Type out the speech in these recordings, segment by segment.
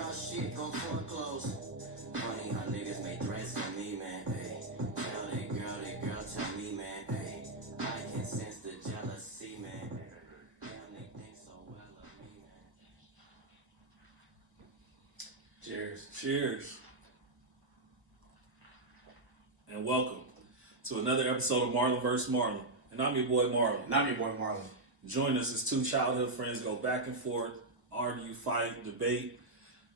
y'all shit gon' foreclose. Funny how niggas make threats to me, man. Hey, tell that girl, tell me, man. Hey, I can sense the jealousy, man. Damn, they think so well of me, man. Cheers. Cheers. And welcome to another episode of Marlon vs. Marlon. And I'm your boy Marlon. And I'm your boy Marlon. Join us as two childhood friends go back and forth, argue, fight, debate,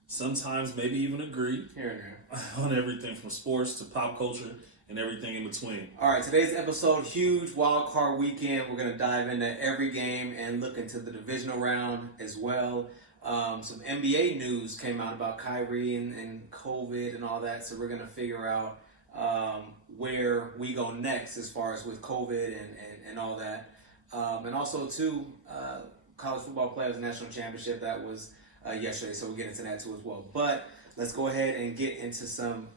sometimes maybe even agree Here and there. on everything from sports to pop culture and everything in between. All right, today's episode, huge wild card weekend. We're going to dive into every game and look into the divisional round as well. Some NBA news came out about Kyrie and COVID and all that, so we're going to figure out where we go next as far as with COVID and all that. And also, too, college football playoffs national championship, that was yesterday, so we'll get into that too as well. But let's go ahead and get into some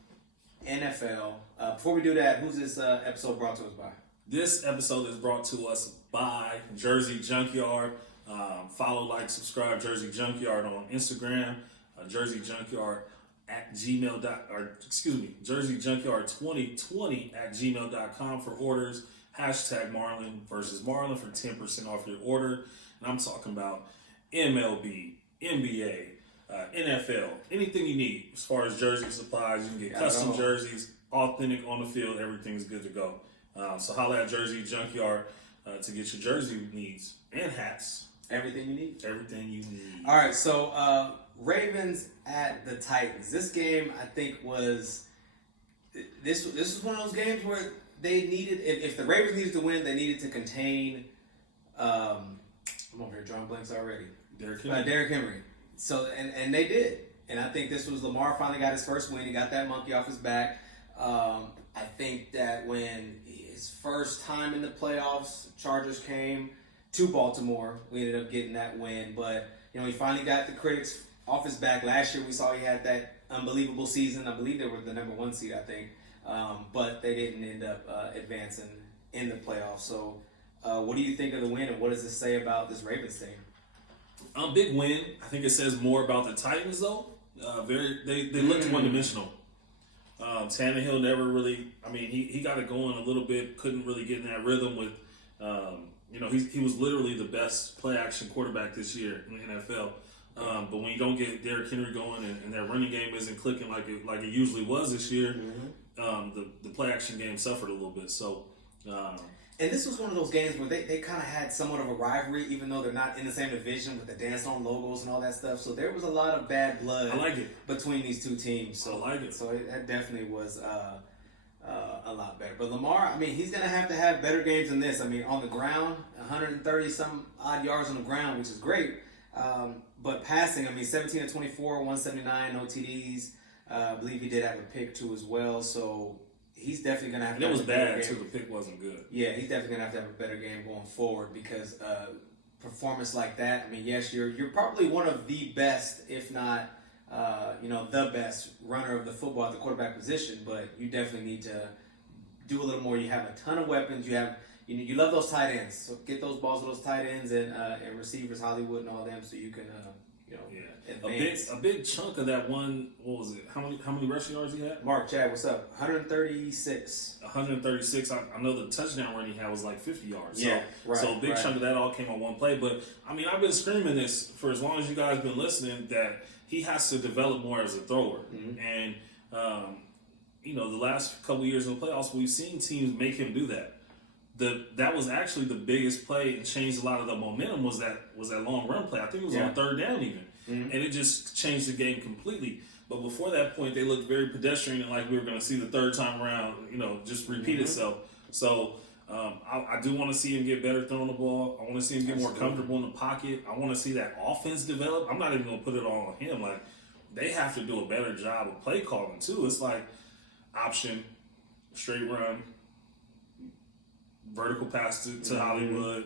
NFL. Before we do that, who's this episode brought to us by? This episode is brought to us by Jersey Junkyard. Follow, like, subscribe Jersey Junkyard on Instagram, Jersey Junkyard at Jersey Junkyard 2020 at gmail.com for orders. Hashtag Marlon versus Marlon for 10% off your order. And I'm talking about MLB, NBA, NFL, anything you need as far as jersey supplies. You can get custom jerseys, authentic on the field. Everything's good to go. So holla at Jersey Junkyard to get your jersey needs and hats. Everything you need? Everything you need. All right, so Ravens at the Titans. This game, I think, was this was one of those games where they needed, if the Ravens needed to win, they needed to contain. I'm over here drawing blanks already. Derrick Henry. So and they did, and I think this was Lamar finally got his first win. He got that monkey off his back. I think that when his first time in the playoffs, Chargers came to Baltimore, we ended up getting that win. But he finally got the critics off his back. Last year we saw he had that unbelievable season. I believe they were the number one seed, I think. But they didn't end up advancing in the playoffs. So what do you think of the win, and what does this say about this Ravens team? Big win. I think it says more about the Titans, though. They looked one-dimensional. Tannehill never really, he got it going a little bit, couldn't really get in that rhythm with, he was literally the best play-action quarterback this year in the NFL. But when you don't get Derrick Henry going and that running game isn't clicking like it usually was this year, the play-action game suffered a little bit. So, and this was one of those games where they kind of had somewhat of a rivalry, even though they're not in the same division with the dance-on logos and all that stuff. So there was a lot of bad blood between these two teams. So, I like it. So that definitely was a lot better. But Lamar, he's going to have better games than this. On the ground, 130-some odd yards on the ground, which is great. But passing, 17 to 24, 179, no TDs. I believe he did have a pick, too, as well. So he's definitely going to have to have a better game. It was bad, too. The pick wasn't good. Yeah, he's definitely going to have a better game going forward because performance like that, yes, you're probably one of the best, if not, the best runner of the football at the quarterback position, but you definitely need to do a little more. You have a ton of weapons. You love those tight ends. So get those balls to those tight ends and receivers, Hollywood and all them, so you can, advance. A big chunk of that one, what was it? How many rushing yards he had? Mark, Chad, what's up? 136. 136. I know the touchdown run he had was like 50 yards. Yeah, right. So a big chunk of that all came on one play. But, I've been screaming this for as long as you guys have been listening that he has to develop more as a thrower. Mm-hmm. And, the last couple of years in the playoffs, we've seen teams make him do that. That was actually the biggest play and changed a lot of the momentum was that long run play. I think it was on third down even. Mm-hmm. And it just changed the game completely. But before that point, they looked very pedestrian and like we were going to see the third time around, just repeat itself. So I do want to see him get better throwing the ball. I want to see him get more comfortable in the pocket. I want to see that offense develop. I'm not even going to put it all on him. Like, they have to do a better job of play calling, too. It's like option, straight run, vertical pass to Hollywood.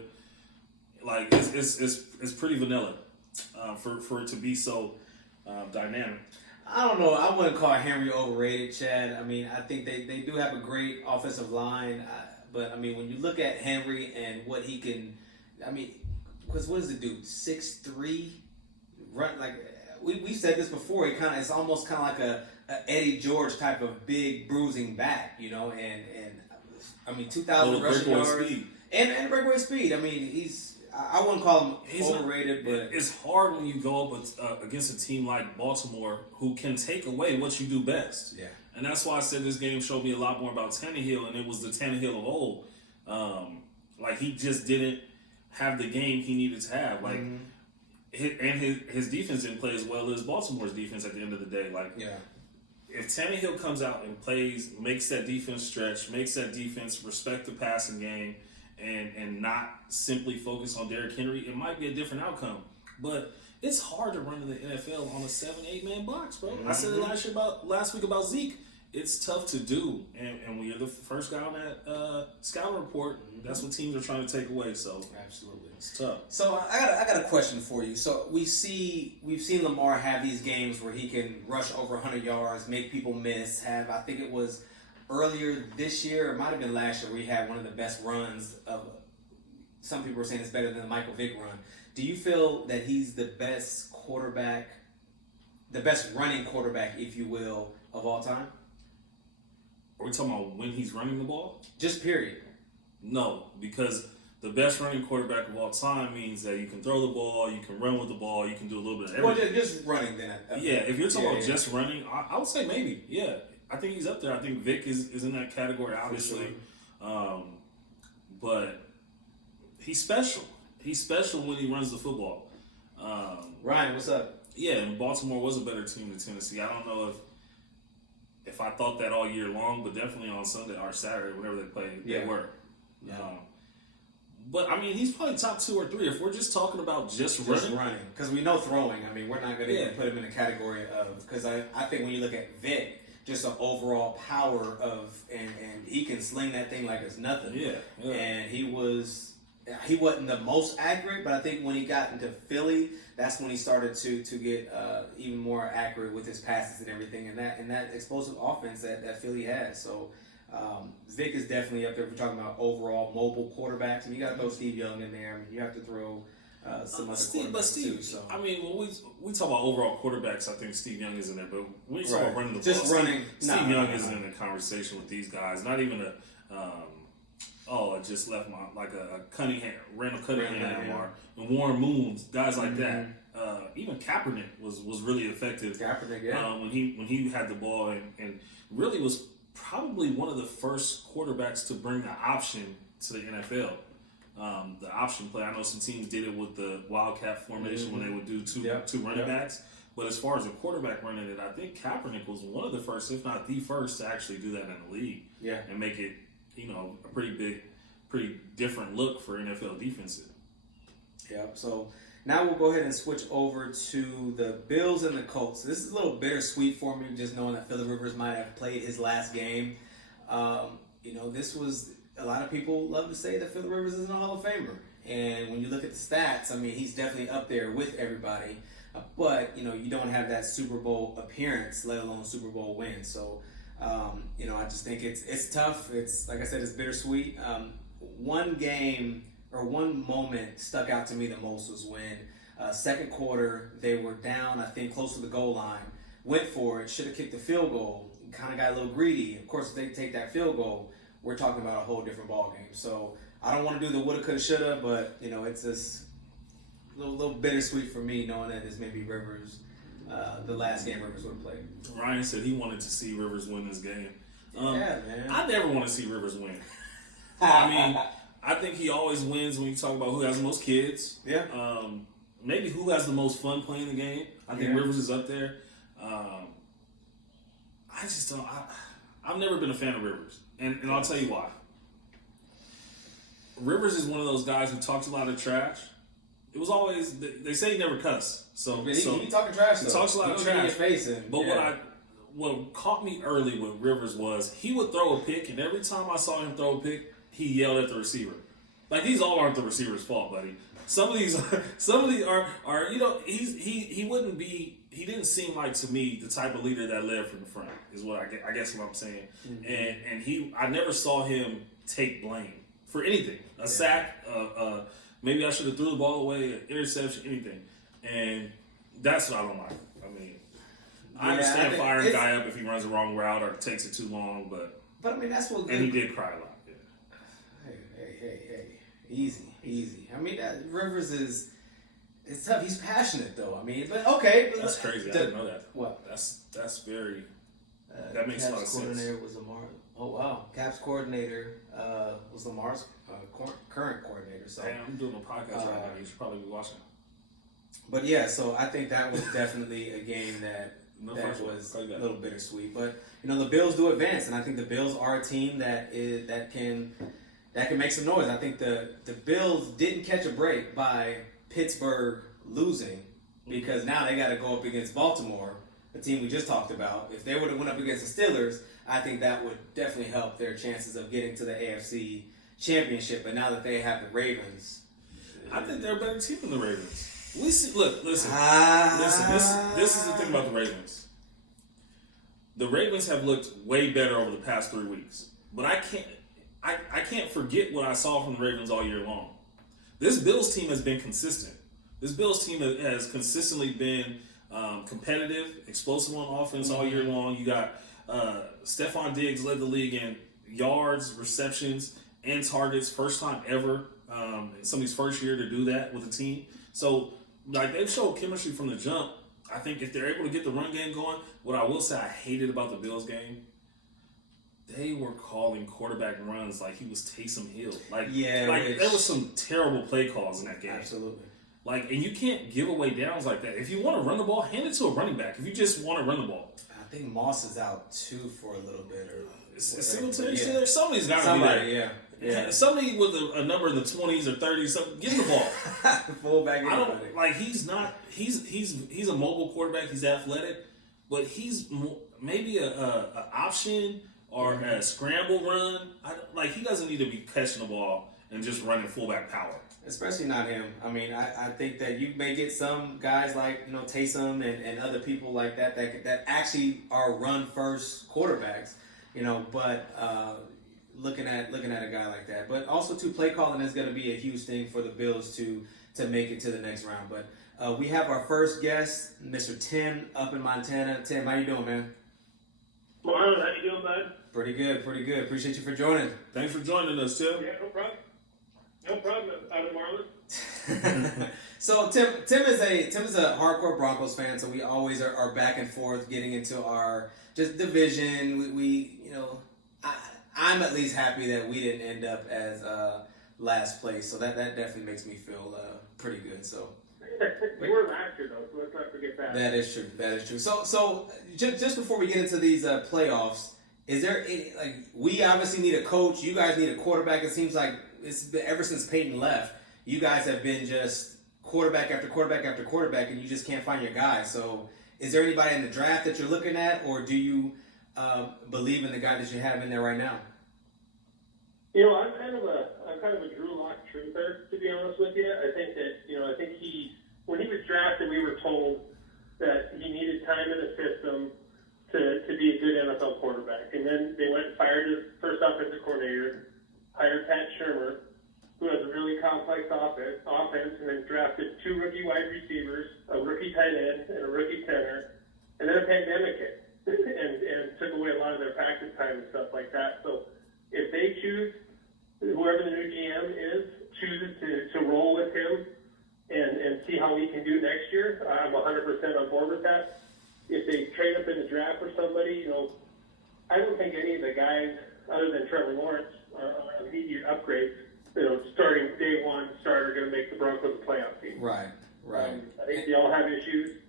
Like, it's pretty vanilla for it to be so dynamic. I don't know. I wouldn't call Henry overrated, Chad. I think they do have a great offensive line. But, when you look at Henry and what he can, because what does it do? 6'3"? Run, like, we said this before. It's almost kind of like a Eddie George type of big bruising back, you know. And I mean, 2,000 rushing yards and breakaway speed. I mean, I wouldn't call him overrated, but it's hard when you go up against a team like Baltimore who can take away what you do best. Yeah. And that's why I said this game showed me a lot more about Tannehill, and it was the Tannehill of old. Like, he just didn't have the game he needed to have. Like, his defense didn't play as well as Baltimore's defense at the end of the day. Like, if Tannehill comes out and plays, makes that defense stretch, makes that defense respect the passing game, and not simply focus on Derrick Henry, it might be a different outcome. But it's hard to run in the NFL on a 7-8 man box, bro. I said it last week about Zeke. It's tough to do, and when you're the first guy on that scouting report, that's what teams are trying to take away. So absolutely, it's tough. So I got a question for you. So we've seen Lamar have these games where he can rush over 100 yards, make people miss. I think it was earlier this year, it might have been last year, where he had one of the best runs of. Some people are saying it's better than the Michael Vick run. Do you feel that he's the best quarterback, the best running quarterback, if you will, of all time? Are we talking about when he's running the ball? Just period. No, because the best running quarterback of all time means that you can throw the ball, you can run with the ball, you can do a little bit of everything. Well, just running then. Yeah, if you're talking about just running, I would say maybe. Yeah, I think he's up there. I think Vic is in that category, obviously. Sure. But he's special. He's special when he runs the football. Ryan, what's up? Yeah, and Baltimore was a better team than Tennessee. I don't know if I thought that all year long, but definitely on Sunday or Saturday, whenever they played, they were. Yeah. But I mean, he's probably top 2 or 3 if we're just talking about just running. Because we know throwing. I mean, we're not going to even put him in the category of, because I think when you look at Vic, just the overall power of, and he can sling that thing like it's nothing. Yeah. And he wasn't the most accurate, but I think when he got into Philly, that's when he started to get even more accurate with his passes and everything, and that explosive offense that Philly has. So Vic is definitely up there. If we're talking about overall mobile quarterbacks, and you got to throw Steve Young in there. I mean, you have to throw some other quarterbacks too. So I mean, when we talk about overall quarterbacks, I think Steve Young is in there. But when you talk about running the just ball, running, Steve Young isn't in the conversation with these guys. Not even I just left a Cunningham, Randall Cunningham, or Warren Moon, guys like that. Even Kaepernick was really effective. Kaepernick, yeah. When he had the ball and really was probably one of the first quarterbacks to bring the option to the NFL. The option play. I know some teams did it with the Wildcat formation when they would do two running backs. But as far as a quarterback running it, I think Kaepernick was one of the first, if not the first, to actually do that in the league. Yeah. And make it, a pretty different look for NFL defenses. Yeah. So now we'll go ahead and switch over to the Bills and the Colts. This is a little bittersweet for me, just knowing that Phillip Rivers might have played his last game. This was, a lot of people love to say that Phillip Rivers isn't a Hall of Famer. And when you look at the stats, I mean, he's definitely up there with everybody. But, you don't have that Super Bowl appearance, let alone Super Bowl win. So, I just think it's tough. It's, like I said, it's bittersweet. One game or one moment stuck out to me the most was when second quarter, they were down, I think, close to the goal line, went for it, should have kicked the field goal, kind of got a little greedy. Of course, if they take that field goal, we're talking about a whole different ball game. So I don't want to do the woulda, coulda, shoulda, but, it's just a little bittersweet for me knowing that this may be Rivers, the last game Rivers would have played. Ryan said he wanted to see Rivers win this game. Yeah, man. I never want to see Rivers win. I mean, I think he always wins when you talk about who has the most kids. Yeah. Maybe who has the most fun playing the game. I think Rivers is up there. I just don't. I've never been a fan of Rivers, and I'll tell you why. Rivers is one of those guys who talks a lot of trash. It was always, they say he never cuss. So he talking trash. He talks a lot of trash. But yeah. what caught me early with Rivers was he would throw a pick, and every time I saw him throw a pick, he yelled at the receiver. Like, these all aren't the receiver's fault, buddy. Some of these are he wouldn't be. He didn't seem like, to me, the type of leader that led from the front, is what I guess what I'm saying. Mm-hmm. And I never saw him take blame for anything. A sack, maybe I should have threw the ball away, an interception, anything. And that's what I don't like. I understand firing a guy up if he runs the wrong route or takes it too long, but I mean that's what. And he did cry a lot. Yeah. Hey, easy. I mean Rivers is. It's tough. He's passionate though. I mean, but okay. That's crazy. I didn't know that. What? That's very. That makes a lot of sense. Coordinator was Lamar. Oh wow. Caps coordinator was Lamar's current coordinator. So hey, I'm doing a podcast right now. You should probably be watching. But yeah, so I think that was definitely a game that was a little bittersweet. But the Bills do advance, and I think the Bills are a team that can make some noise. I think the Bills didn't catch a break by Pittsburgh losing because now they got to go up against Baltimore, the team we just talked about. If they would have went up against the Steelers, I think that would definitely help their chances of getting to the AFC Championship. But now that they have the Ravens, I think they're a better team than the Ravens. Listen. This is the thing about the Ravens. The Ravens have looked way better over the past 3 weeks, but I can't forget what I saw from the Ravens all year long. This Bills team has been consistent. This Bills team has consistently been competitive, explosive on offense all year long. You got Stephon Diggs led the league in yards, receptions, and targets. First time ever in somebody's first year to do that with a team. So, they've showed chemistry from the jump. I think if they're able to get the run game going, what I will say I hated about the Bills game, they were calling quarterback runs like he was Taysom Hill. There was some terrible play calls in that game. Absolutely. And you can't give away downs like that. If you want to run the ball, hand it to a running back. If you just want to run the ball. I think Moss is out too for a little bit. Is Singletary still there? Somebody's got to be there. Yeah. Somebody with a number in the 20s or 30s, give him the ball. Fullback. He's not. He's a mobile quarterback. He's athletic, but he's maybe a option or a scramble run. He doesn't need to be catching the ball and just running fullback power. Especially not him. I mean, I think that you may get some guys like Taysom and other people like that actually are run first quarterbacks. But looking at a guy like that, but also too, play calling is going to be a huge thing for the Bills to make it to the next round. But we have our first guest, Mr. Tim, up in Montana. Tim, how you doing, man? Marlon, how you doing, bud? Pretty good. Appreciate you for joining. Thanks for joining us, Tim. Yeah, no problem. Out of Marlon. So Tim is a hardcore Broncos fan, so we always are back and forth getting into our just division. We I'm at least happy that we didn't end up as last place, so that definitely makes me feel pretty good. So we were last year though, so let's not forget that. That is true. So just before we get into these playoffs, is there any, we obviously need a coach. You guys need a quarterback. It seems like it's been, ever since Peyton left, you guys have been just quarterback after quarterback after quarterback, and you just can't find your guy. So is there anybody in the draft that you're looking at, or do you believe in the guy that you have in there right now? I'm kind of a Drew Lock truther, to be honest with you. I think that when he was drafted, we were told that he needed time in the system to be a good NFL quarterback. And then they went and fired his first offensive coordinator, hired Pat Shurmur, who has a really complex offense, and then drafted 2 rookie wide receivers, a rookie tight end, and a rookie center, and then a pandemic hit, and took away a lot of their practice time and stuff like that. So if they choose, whoever the new GM is, chooses to roll with him and see how he can do next year, I'm 100% on board with that. If they trade up in the draft for somebody, I don't think any of the guys, other than Trevor Lawrence, are immediate upgrades. Starting day one, are going to make the Broncos a playoff team. Right. I think they all have issues.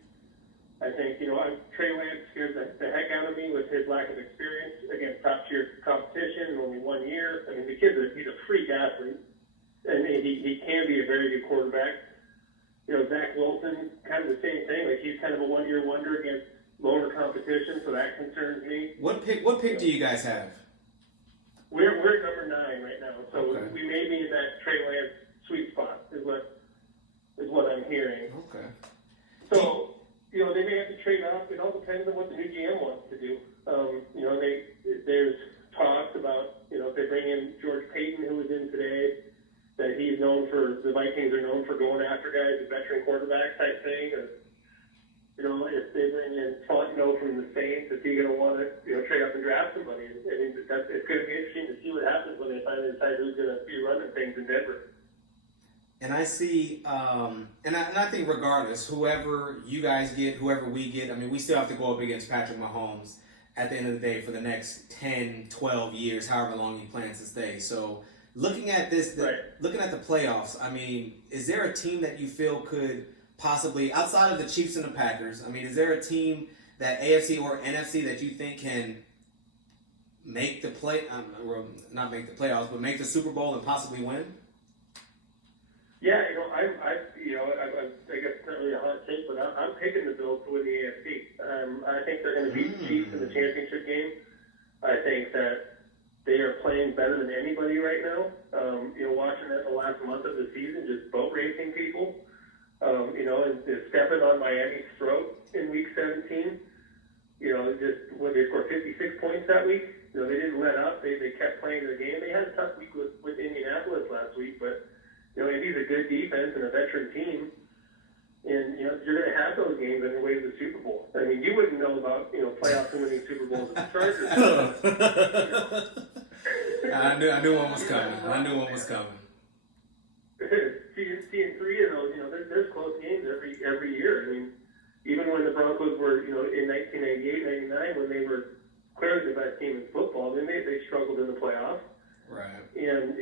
I think, Trey Lance scares the heck out of me with his lack of experience against top-tier competition in only 1 year. I mean, the kid's he's a freak athlete, and he can be a very good quarterback. Zach Wilson, kind of the same thing. He's kind of a one-year wonder against lower competition, so that concerns me. What pick do you guys have? We're number 9 right now, so okay. We may be in that Trey Lance sweet spot, is what I'm hearing. Okay. So, they may have to trade up. It all depends on what the new GM wants to do. There's talks about, if they bring in George Payton, who was in today, that the Vikings are known for going after guys, a veteran quarterback type thing, or, if they bring in, know from the Saints? Is he going to want to trade up and draft somebody? I mean, it's going to be interesting to see what happens when they finally decide who's going to be running things in Denver. And I see, and I think regardless, whoever you guys get, whoever we get, I mean, we still have to go up against Patrick Mahomes at the end of the day for the next 10, 12 years, however long he plans to stay. So looking at this, looking at the playoffs, I mean, is there a team that you feel could possibly, outside of the Chiefs and the Packers, I mean, is there a team that AFC or NFC that you think can make the not make the playoffs, but make the Super Bowl and possibly win? Yeah, I guess it's not really a hot take, but I'm picking the Bills to win the AFC. I think they're going to beat the Chiefs in the championship game. I think that they are playing better than anybody right now. Watching that the last month of the season, just boat racing people, and stepping on Miami's throat in Week 17. Just when they scored 56 points that week, they didn't let up. They kept playing their game. They had a tough week with Indianapolis last week, but Indy's a good defense and a veteran team, and you're going to have those games on your way to the Super Bowl. I mean, you wouldn't know about playoffs and winning Super Bowls with the Chargers. I knew one was coming. I knew one was coming. Seeing three of those, there's close games every year. I mean, even when the Broncos were, in 1998, 99, when they were clearly the best team in football, then they struggled in the playoffs. Right. And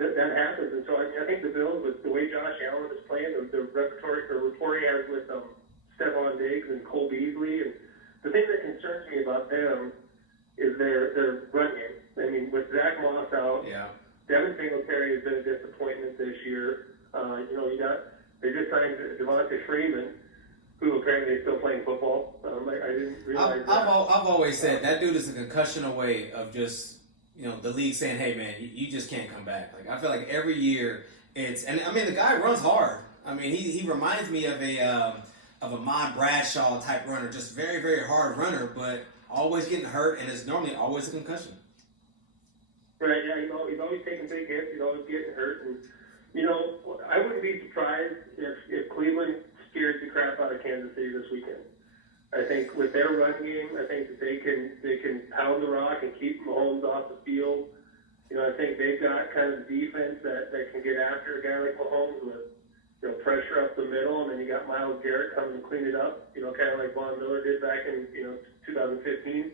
that happens. And so I think the Bills, with the way Josh Allen is playing, the rapport he has with Stephon Diggs and Cole Beasley, and the thing that concerns me about them is their run game. I mean, with Zach Moss out, Devin Singletary has been a disappointment this year. They just signed Devontae Freeman, who apparently is still playing football. I didn't realize that. I've always said that dude is a concussion away of just the league saying, hey, man, you just can't come back. Like, I feel like every year the guy runs hard. I mean, he reminds me of a Ahmad Bradshaw type runner, just very, very hard runner, but always getting hurt, and it's normally always a concussion. Right, yeah, he's always taking big hits, he's always getting hurt, and, I wouldn't be surprised if Cleveland scares the crap out of Kansas City this weekend. I think with their run game, I think that they can pound the rock and keep Mahomes off the field. I think they've got kind of defense that can get after a guy like Mahomes with pressure up the middle, and then you got Myles Garrett coming to clean it up. Kind of like Von Miller did back in 2015.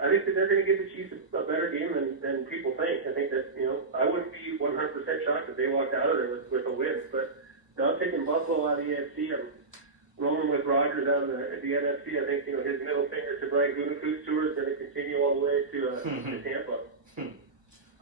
I think that they're going to give the Chiefs a better game than people think. I think that I wouldn't be 100% shocked if they walked out of there with a win. But I'm taking Buffalo out of the AFC. I'm rolling with Rodgers out of the NFC. I think his middle finger to Brian Gutekunst's tour is going to continue all the way to Tampa.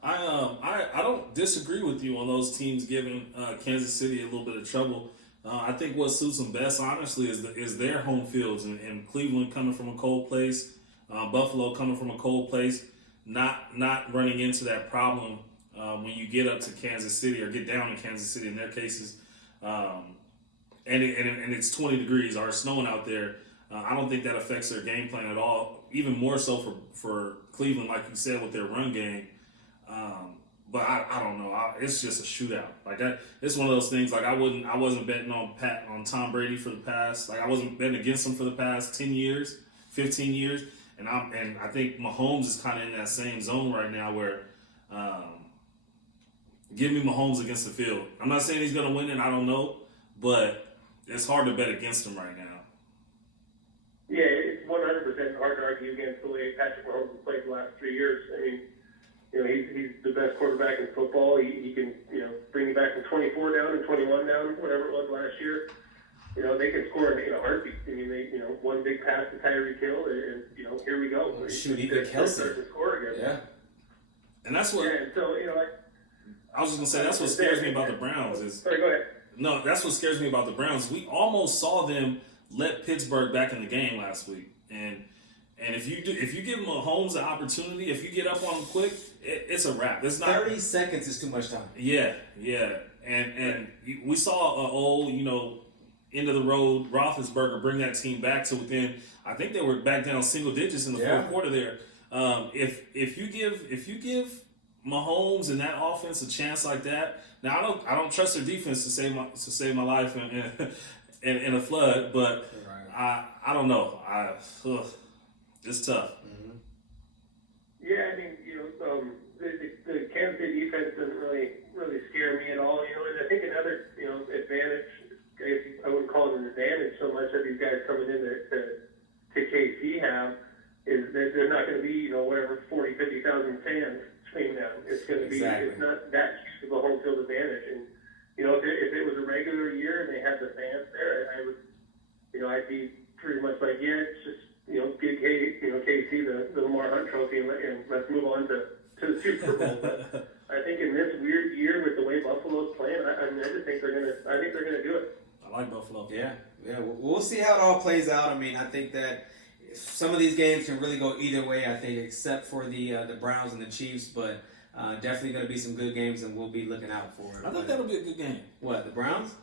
I don't disagree with you on those teams giving Kansas City a little bit of trouble. I think what suits them best, honestly, is their home fields, and Cleveland coming from a cold place, Buffalo coming from a cold place, not running into that problem when you get up to Kansas City or get down to Kansas City in their cases. And it's 20 degrees or snowing out there. I don't think that affects their game plan at all. Even more so for Cleveland, like you said, with their run game. But I don't know. It's just a shootout. Like that. It's one of those things. Like I wasn't betting on Tom Brady for the past. Like I wasn't betting against him for the past 10 years, 15 years. And I think Mahomes is kind of in that same zone right now where. Give me Mahomes against the field. I'm not saying he's going to win it. I don't know, but it's hard to bet against him right now. Yeah, it's 100% hard to argue against the way Patrick Mahomes has played the last 3 years. I mean, he's the best quarterback in football. He can, bring you back from 24 down and 21 down, whatever it was last year. They can score in a heartbeat. I mean, they, one big pass to Tyreek Hill, and, here we go. Shoot, even Kelsey. To score again. Yeah. And that's what. Yeah, so, I was just going to say, that's what scares me about the Browns. Sorry, go ahead. No, that's what scares me about the Browns. We almost saw them let Pittsburgh back in the game last week. And if you give Mahomes an opportunity, if you get up on him quick, it's a wrap. It's not 30 seconds is too much time. Yeah. And we saw an old, end of the road Roethlisberger bring that team back to within. I think they were back down single digits in the fourth quarter there. If you give Mahomes and that offense a chance like that, now I don't trust their defense to save my life in a flood, but I don't know. It's tough. Yeah, I mean, the Kansas City defense doesn't really scare me at all. And I think another advantage, I guess I wouldn't call it an advantage so much that these guys coming in to KC have is that they're not going to be 40,000-50,000 fans screaming at them. It's going to be it's not that huge of a home field advantage. And if it was a regular year and they had the fans there, I would I'd be pretty much like, yeah, it's just give KC the Lamar Hunt Trophy and let's move on to the Super Bowl. But I think in this weird year with the way Buffalo's playing, I just think they're gonna do it. I like Buffalo. Yeah. We'll see how it all plays out. I mean, I think that some of these games can really go either way. I think, except for the Browns and the Chiefs, but definitely going to be some good games, and we'll be looking out for it. I think that'll be a good game. What, the Browns?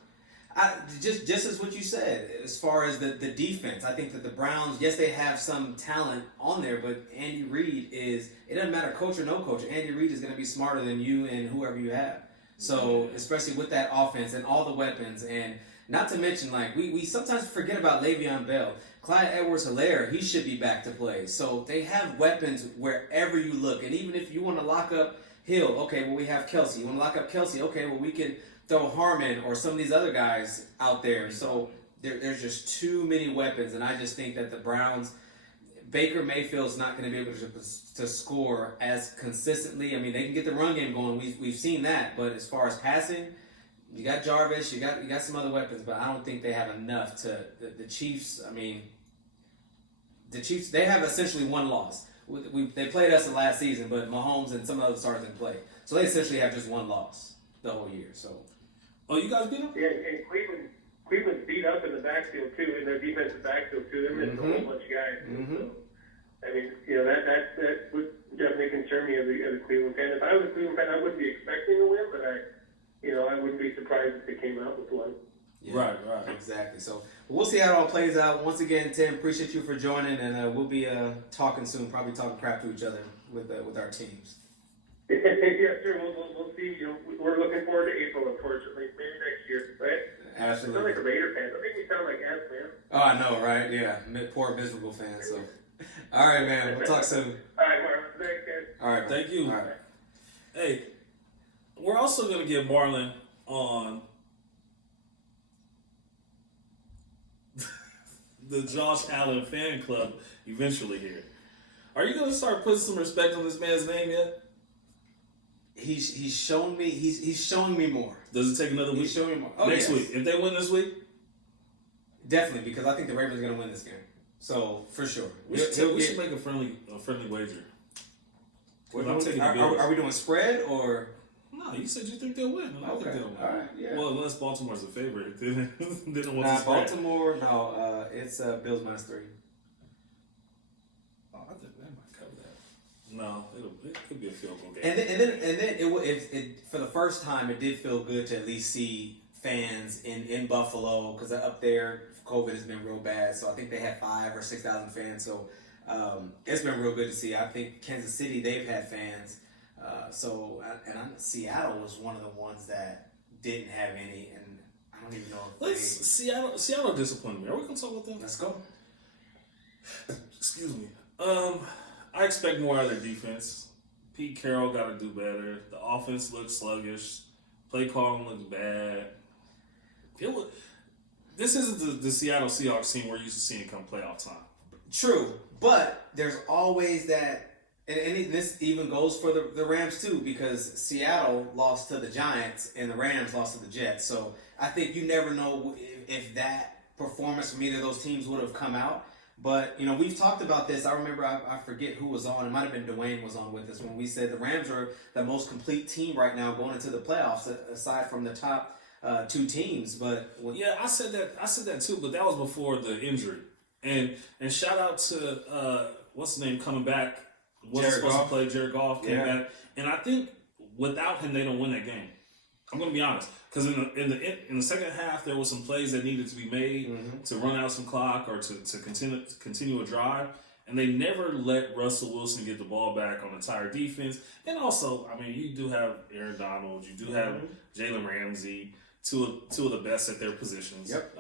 Just as what you said, as far as the defense, I think that the Browns, yes, they have some talent on there, but Andy Reid it doesn't matter coach or no coach, Andy Reid is going to be smarter than you and whoever you have. So, especially with that offense and all the weapons, and not to mention, like, we sometimes forget about Le'Veon Bell. Clyde Edwards-Helaire, he should be back to play. So, they have weapons wherever you look. And even if you want to lock up Hill, okay, well, we have Kelsey. You want to lock up Kelsey, okay, well, we can throw Harmon or some of these other guys out there. So there's just too many weapons, and I just think that the Browns, Baker Mayfield's not going to be able to score as consistently. I mean, they can get the run game going. We've seen that, but as far as passing, you got Jarvis, you got some other weapons, but I don't think they have enough to the Chiefs. I mean, the Chiefs, they have essentially one loss. They played us the last season, but Mahomes and some of the other stars didn't play, so they essentially have just one loss the whole year. So. Oh, you guys beat them? Yeah, and Cleveland's beat up in the backfield too, in their defensive backfield too. They're missing a whole bunch of guys. So, I mean, that would definitely concern me as a Cleveland fan. If I was a Cleveland fan, I wouldn't be expecting a win, but I wouldn't be surprised if they came out with one. Yeah, right. Exactly. So we'll see how it all plays out. Once again, Tim, appreciate you for joining, and we'll be talking soon. Probably talking crap to each other with our teams. Yeah, sure. We'll see. We're looking forward to April, unfortunately. Maybe next year, right? Absolutely. I sound like a Raider fan. Don't make me sound like ass, man. Oh, I know, right? Yeah, poor miserable fan. So, all right, man. We'll talk soon. All right, Marlon. Thanks, guys. All right, thank you. All right. Hey, we're also gonna get Marlon on the Josh Allen fan club eventually here. Are you gonna start putting some respect on this man's name yet? He's shown me. He's showing me more. Does it take another week? He's showing me more. Oh, next week, if they win this week, definitely, because I think the Ravens are going to win this game. So for sure, we should make a friendly wager. Are we doing spread or? No, you said you think they'll win. And I think they'll win. All right. Yeah. Well, unless Baltimore's a favorite, then they don't want to spread. Baltimore. No, it's Bills -3. Oh, I think they might cover that. No, it could be a field goal game. And then it for the first time it did feel good to at least see fans in Buffalo, because up there COVID has been real bad. So I think they had 5,000 or 6,000 fans. So it's been real good to see. I think Kansas City, they've had fans. Seattle was one of the ones that didn't have any, and I don't even know if Seattle disappointed me. Are we gonna talk about that? Let's go. Excuse me. I expect more out of their defense. Pete Carroll got to do better. The offense looks sluggish. Play calling looks bad. This isn't the Seattle Seahawks team we're used to seeing come playoff time. True, but there's always that, and this even goes for the Rams too, because Seattle lost to the Giants and the Rams lost to the Jets. So I think you never know if that performance from either of those teams would have come out. But, we've talked about this. I remember, I forget who was on. It might have been Dwayne was on with us when we said the Rams are the most complete team right now going into the playoffs, aside from the top two teams. But yeah, I said that too. But that was before the injury. And shout out to what's his name coming back. Wasn't supposed to play. Jared Goff came back, and I think without him they don't win that game. I'm gonna be honest, because in the second half there was some plays that needed to be made to run out some clock or to continue a drive, and they never let Russell Wilson get the ball back on the entire defense. And also, I mean, you do have Aaron Donald, you do have Jalen Ramsey, two of the best at their positions. Yep.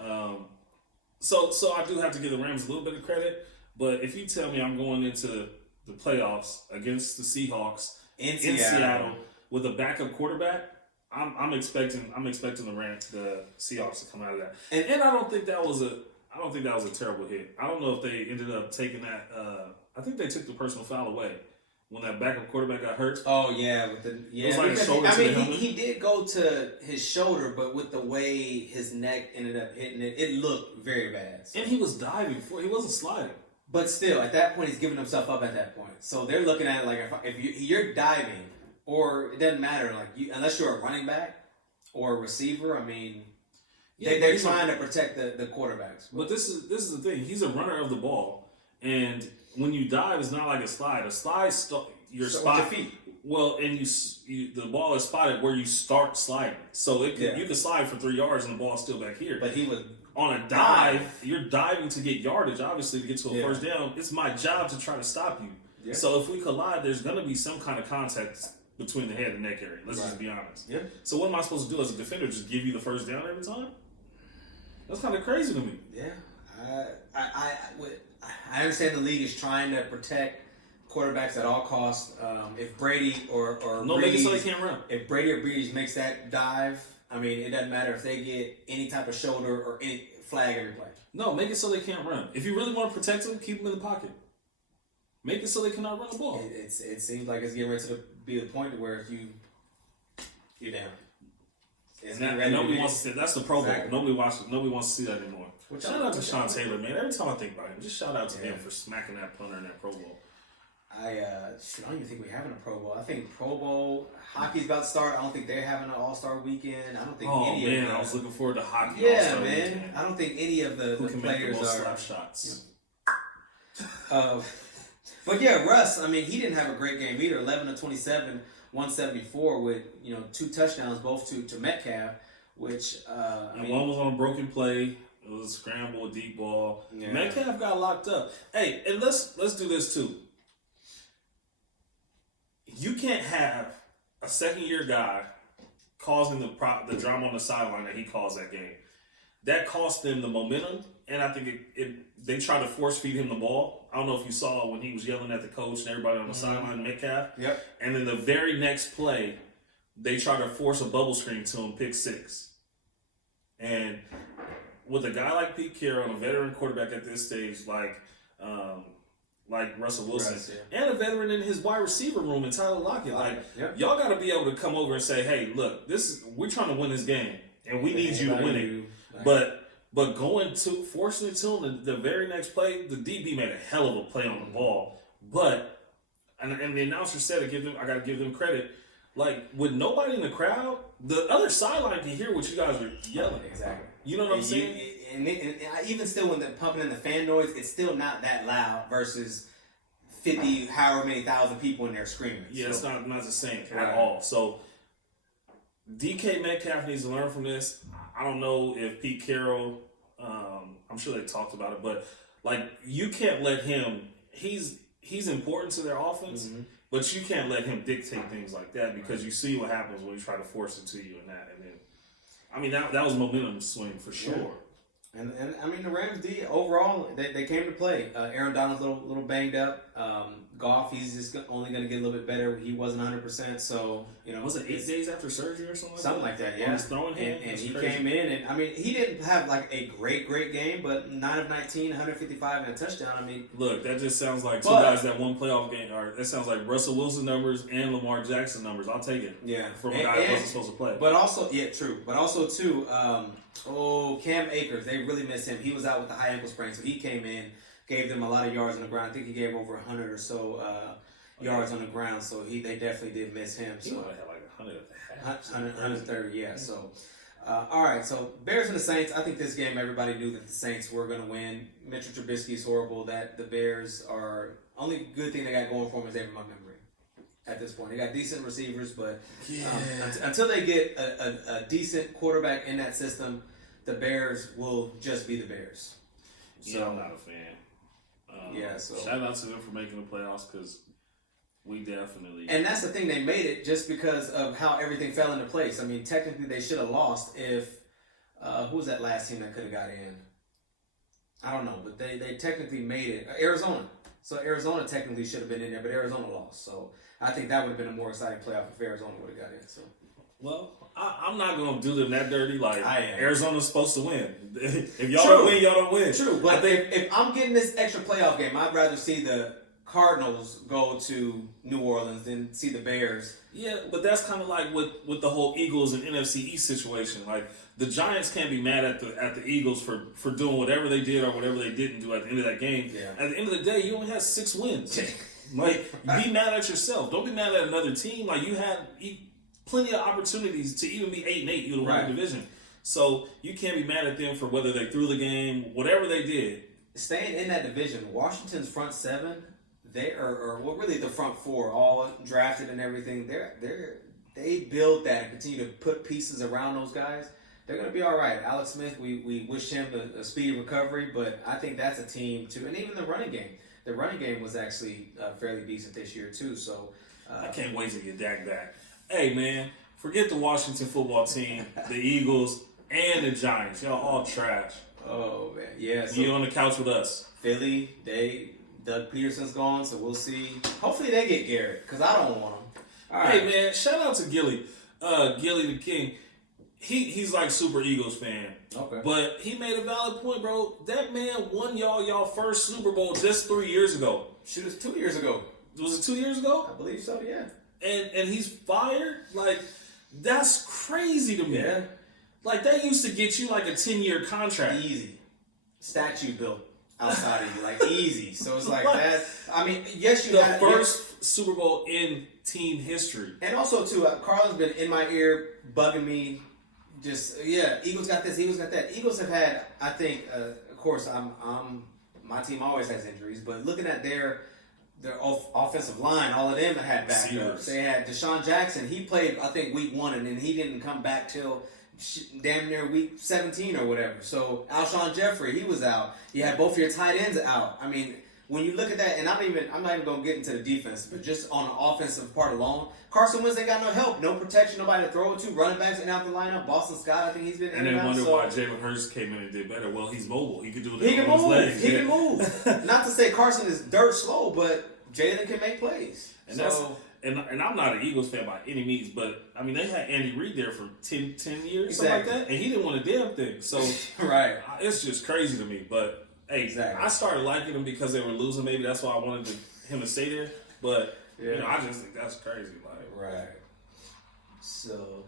So I do have to give the Rams a little bit of credit, but if you tell me I'm going into the playoffs against the Seahawks In in Seattle. Seattle with a backup quarterback, I'm expecting the Seahawks to come out of that. And I don't think that was a terrible hit. I don't know if they ended up taking that. I think they took the personal foul away when that backup quarterback got hurt. Oh yeah, with the It was like a shoulder to the helmet. he did go to his shoulder, but with the way his neck ended up hitting it, it looked very bad. So. And he was diving for. He wasn't sliding. But still, at that point, he's giving himself up at that point. So they're looking at it like if you're diving, or it doesn't matter, like unless you're a running back or a receiver. I mean, they're trying to protect the quarterbacks. But this is the thing. He's a runner of the ball, and when you dive, it's not like a slide. A slide, your spot. With your feet. Well, and the ball is spotted where you start sliding, so you can slide for 3 yards and the ball's still back here. But he was on a dive. You're diving to get yardage, obviously, to get to a first down. It's my job to try to stop you. Yeah. So if we collide, there's going to be some kind of contact between the head and neck area. Let's just be honest. Yeah. So what am I supposed to do as a defender? Just give you the first down every time? That's kind of crazy to me. Yeah. I understand the league is trying to protect quarterbacks at all costs. If Brady or no, Breeze, make it so they can't run. If Brady or Breeze makes that dive, I mean, it doesn't matter if they get any type of shoulder or any flag every play. No, make it so they can't run. If you really want to protect them, keep them in the pocket. Make it so they cannot run the ball. It seems like it's getting ready to be the point where you're down. And nobody wants to see that's the Pro Bowl. Exactly. Nobody wants to see that anymore. Shout out to Sean Taylor, man. Every time I think about him, just shout out to him for smacking that punter in that Pro Bowl. I don't even think we're having a Pro Bowl. I think Pro Bowl hockey's about to start. I don't think they're having an All-Star weekend. I don't think any of the... I was looking forward to hockey. Yeah, All-Star man. Weekend. I don't think any of the Who can players make the most are slap shots. Yeah. But yeah, Russ. I mean, he didn't have a great game either. 11 of 27, 174 with 2 touchdowns, both to Metcalf, which one was on a broken play. It was a scramble, a deep ball. Yeah. Metcalf got locked up. Hey, and let's do this too. You can't have a second-year guy causing the drama on the sideline that he caused that game. That cost them the momentum, and I think they tried to force feed him the ball. I don't know if you saw when he was yelling at the coach and everybody on the sideline, Metcalf. Yep. And then the very next play, they tried to force a bubble screen to him, pick 6. And with a guy like Pete Carroll, a veteran quarterback at this stage, like Russell Wilson, and a veteran in his wide receiver room in Tyler Lockett, y'all got to be able to come over and say, "Hey, look, we're trying to win this game, and we need you to win it." But forcing it to him the very next play, the DB made a hell of a play on the ball. But and the announcer said, I got to give them credit. Like, with nobody in the crowd, the other sideline can hear what you guys are yelling. Exactly. You know what I'm saying? And even still, when they're pumping in the fan noise, it's still not that loud versus 50, however many thousand people in there screaming. Yeah, it's not the same at all. So, DK Metcalf needs to learn from this. I don't know if Pete Carroll, I'm sure they talked about it, but, you can't let him, he's important to their offense, but you can't let him dictate things like that because you see what happens when you try to force it to you and that. And then, I mean, that was momentum swing for sure. Yeah. And I mean, the Rams D overall, they came to play. Aaron Donald's a little banged up. Goff, he's just only going to get a little bit better. He wasn't 100%, so was it 8 days after surgery or something? Something like that, yeah. On his throwing hand, and he came in, and I mean, he didn't have a great game, but 9 of 19, 155 and a touchdown. I mean, look, that just sounds like two guys that won playoff game. Or that sounds like Russell Wilson numbers and Lamar Jackson numbers. I'll take it. Yeah, from a guy that wasn't supposed to play. But also, true. But also too. Cam Akers, they really miss him. He was out with the high ankle sprain, so he came in, gave them a lot of yards on the ground. I think he gave over 100 or so yards on the ground, so they definitely did miss him. So he might have had 100 at the half. 130, yeah. So, all right, so Bears and the Saints. I think this game everybody knew that the Saints were going to win. Mitchell Trubisky is horrible. That the Bears are only good thing they got going for them is David Montgomery. At this point, they got decent receivers, but until they get a decent quarterback in that system, the Bears will just be the Bears. So, I'm not a fan. So shout out to them for making the playoffs because we definitely. And that's the thing, they made it just because of how everything fell into place. I mean, technically, they should have lost if who was that last team that could have got in? I don't know, but they technically made it Arizona. So Arizona technically should have been in there, but Arizona lost. So I think that would have been a more exciting playoff if Arizona would have got in. So. Well, I'm not going to do them that dirty. Like, I am. Arizona's supposed to win. If y'all don't win, y'all don't win. True, but if I'm getting this extra playoff game, I'd rather see the Cardinals go to New Orleans than see the Bears. Yeah, but that's kind of like with the whole Eagles and NFC East situation. Like, the Giants can't be mad at the Eagles for doing whatever they did or whatever they didn't do at the end of that game. Yeah. At the end of the day, you only had 6 wins. Like, be mad at yourself. Don't be mad at another team. Like, you had plenty of opportunities to even be 8-8. You would win the division. So you can't be mad at them for whether they threw the game, whatever they did. Staying in that division, Washington's front 7, really the front 4, all drafted and everything. They build that and continue to put pieces around those guys. They're going to be all right. Alex Smith, we wish him a speedy recovery, but I think that's a team too. And even the running game. The running game was actually fairly decent this year too. So I can't wait to get Dak back. Hey man, forget the Washington football team, the Eagles, and the Giants. Y'all all trash. Oh man, yeah. So you on the couch with us. Philly, Doug Peterson's gone, so we'll see. Hopefully they get Garrett, because I don't want him. All right. Hey man, shout out to Gilly. Gilly the King. He's like super Eagles fan. Okay. But he made a valid point, bro. That man won y'all first Super Bowl just 3 years ago. Shoot, it was 2 years ago. Was it 2 years ago? I believe so, yeah. And he's fired? Like, that's crazy to me. Yeah. Like, that used to get you like a 10-year contract. Easy. Statue built outside of you, like easy. So it's like that. I mean, yes, you the first Super Bowl in team history. And also, too, Carlin's been in my ear, bugging me. Just, Eagles got this, Eagles got that. Eagles have had, I think, of course, my team always has injuries, but looking at their offensive line, all of them had backups. They had Deshaun Jackson. He played, I think, week 1, and then he didn't come back till damn near week 17 or whatever. So Alshon Jeffrey, he was out. You had both of your tight ends out. I mean, when you look at that, and I'm not even going to get into the defense, but just on the offensive part alone, Carson Wentz ain't got no help, no protection, nobody to throw it to. Running backs in out the lineup. Boston Scott, I think he's been in and and then out. wonder why Jalen Hurts came in and did better. Well, he's mobile. He can do it. He can on move. his legs. He can move. Not to say Carson is dirt slow, but Jalen can make plays. And And I'm not an Eagles fan by any means, but I mean they had Andy Reid there for 10 years, something like that, and he didn't want a damn thing. So right, it's just crazy to me. But hey, I started liking him because they were losing. Maybe that's why I wanted him to stay there. But I just think that's crazy. Like right. So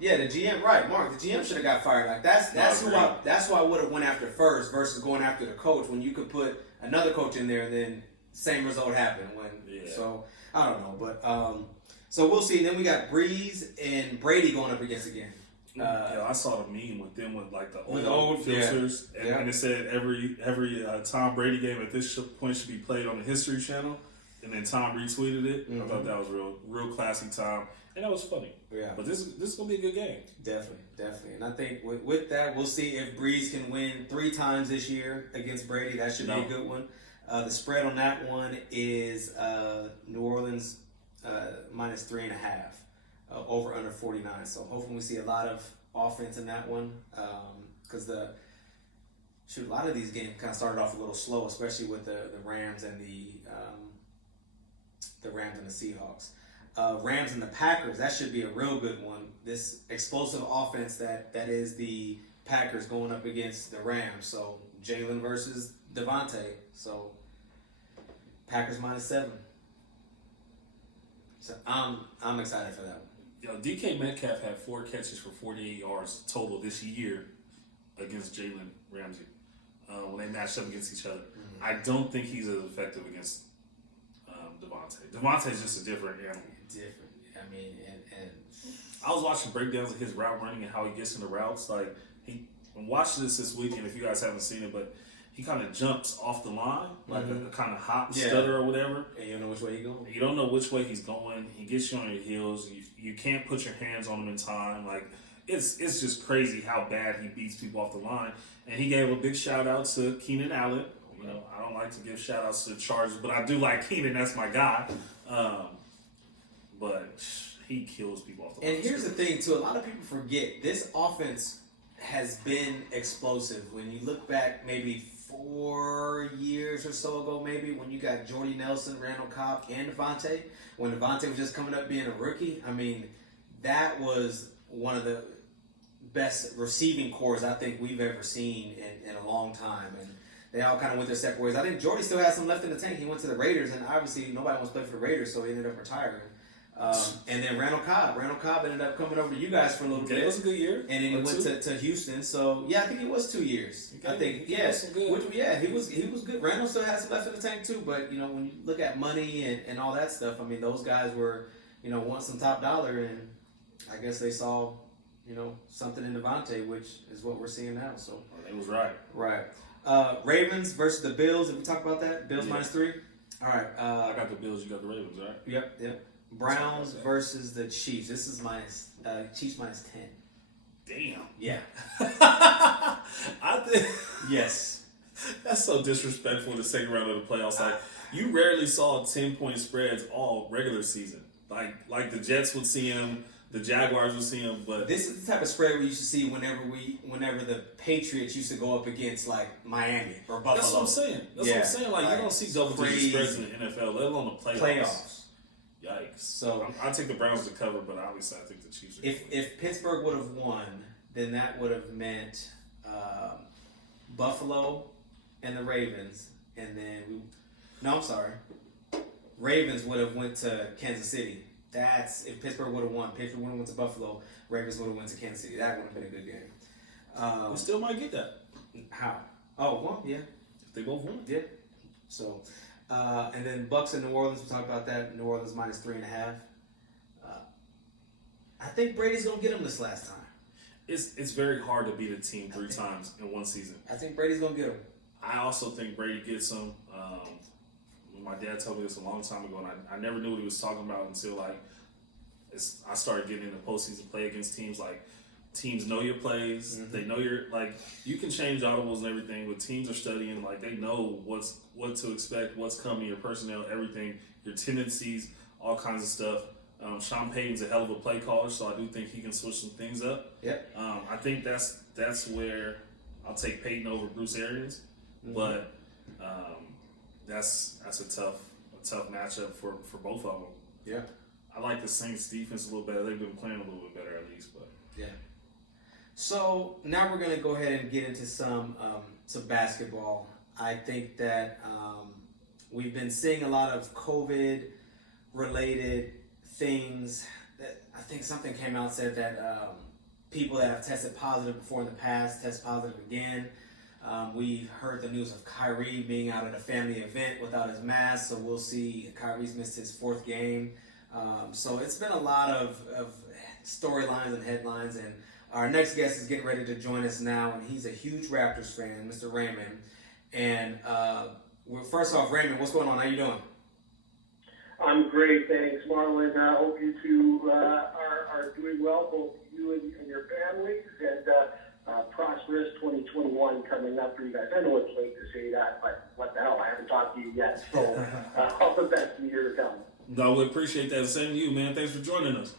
yeah, the GM, right, Mark. The GM should have got fired. Like that's who I would have went after first versus going after the coach when you could put another coach in there and then same result happened So I don't know, but so we'll see. Then we got Breeze and Brady going up against again. I saw the meme with them with like the old filters, and it said every Tom Brady game at this point should be played on the History Channel, and then Tom retweeted it. I thought that was real classy Tom, and that was funny. Yeah, but this is gonna be a good game. Definitely, and I think with that we'll see if Breeze can win 3 times this year against Brady. That should be a good one. The spread on that one is New Orleans minus 3.5, over under 49. So hopefully we see a lot of offense in that one because a lot of these games kind of started off a little slow, especially with the Rams and the Rams and the Seahawks. Rams and the Packers, that should be a real good one. This explosive offense that is the Packers going up against the Rams. So Jalen versus Devontae. So Packers minus 7. So I'm excited for that one. Yo, DK Metcalf had 4 catches for 48 yards total this year against Jalen Ramsey when they matched up against each other. Mm-hmm. I don't think he's as effective against Devontae. Devontae's just a different animal. Different. I mean, and I was watching breakdowns of his route running and how he gets into routes. Like I'm watching this weekend. If you guys haven't seen it, but he kind of jumps off the line, like a kind of hop, stutter or whatever. And you don't know which way he's going. You don't know which way he's going. He gets you on your heels. You can't put your hands on him in time. Like it's just crazy how bad he beats people off the line. And he gave a big shout out to Keenan Allen. You know, I don't like to give shout outs to the Chargers, but I do like Keenan. That's my guy. But he kills people off the line. And here's the thing, too. A lot of people forget this offense has been explosive. When you look back maybe 4 years or so ago, maybe, when you got Jordy Nelson, Randall Cobb, and Devontae, when Devontae was just coming up being a rookie, I mean, that was one of the best receiving cores I think we've ever seen in a long time. And they all kind of went their separate ways. I think Jordy still has some left in the tank. He went to the Raiders, and obviously nobody wants to play for the Raiders, so he ended up retiring. And then Randall Cobb ended up coming over to you guys for a little bit. It was a good year. And then he went to Houston. So yeah, I think it was 2 years. I think he was good. Randall still has some left in the tank too. But when you look at money and all that stuff, I mean, those guys were want some top dollar, and I guess they saw something in Devontae, which is what we're seeing now. So It was right. Right. Ravens versus the Bills. Did we talk about that? Bills -3. All right. I got the Bills. You got the Ravens, right? Yep. Browns versus the Chiefs. This is Chiefs -10. Damn. Yeah. I think Yes. that's so disrespectful. The second round of the playoffs, like you rarely saw 10-point spreads all regular season. Like the Jets would see them, the Jaguars would see them, but This is the type of spread we used to see whenever the Patriots used to go up against like Miami or Buffalo. that's what I'm saying. Like you don't see double-digit spreads in the NFL, let alone the playoffs. Yikes. So I take the Browns to cover, but obviously I think the Chiefs. if Pittsburgh would have won, then that would have meant Buffalo and the Ravens, and then Ravens would have went to Kansas City. That's if Pittsburgh would have won. Pittsburgh would have went to Buffalo. Ravens would have went to Kansas City. That would have been a good game. We still might get that. How? Oh, well, yeah. If they both win. Yeah. So, and then Bucks in New Orleans. We talked about that. New Orleans -3.5. I think Brady's gonna get him this last time. It's very hard to beat a team 3 times in one season. I think Brady's gonna get him. I also think Brady gets him. My dad told me this a long time ago, and I never knew what he was talking about until I started getting into postseason play against teams. Like teams know your plays, they know you can change audibles and everything, but teams are studying. Like they know what to expect, what's coming, your personnel, everything, your tendencies, all kinds of stuff. Sean Payton's a hell of a play caller, so I do think he can switch some things up. Yep. I think that's where I'll take Payton over Bruce Arians, but that's a tough matchup for both of them. Yeah. I like the Saints defense a little better. They've been playing a little bit better at least, but yeah. So now we're gonna go ahead and get into some basketball. I think that we've been seeing a lot of COVID related things. I think something came out and said that people that have tested positive before in the past test positive again. We heard the news of Kyrie being out at a family event without his mask, so we'll see. Kyrie's missed his 4th game. So it's been a lot of storylines and headlines, and our next guest is getting ready to join us now, and he's a huge Raptors fan, Mr. Raymond. And first off, Raymond, what's going on? How you doing? I'm great, thanks, Marlon. I hope you two are doing well, both you and your families, and prosperous 2021 coming up for you guys. I know it's late to say that, but what the hell, I haven't talked to you yet, so all the best in the year to come. no, we appreciate that. Same to you, man. Thanks for joining us.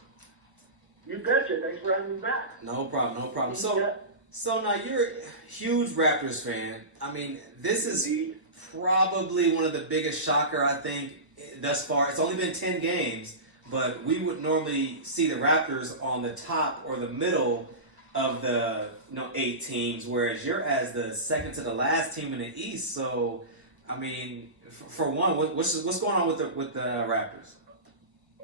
You betcha. Thanks for having me back. No problem. Yeah. So now you're a huge Raptors fan. I mean, this is probably one of the biggest shocker, I think, thus far. It's only been 10 games, but we would normally see the Raptors on the top or the middle of the 8 teams, whereas you're as the second to the last team in the East. So, I mean, for one, what's going on with the Raptors?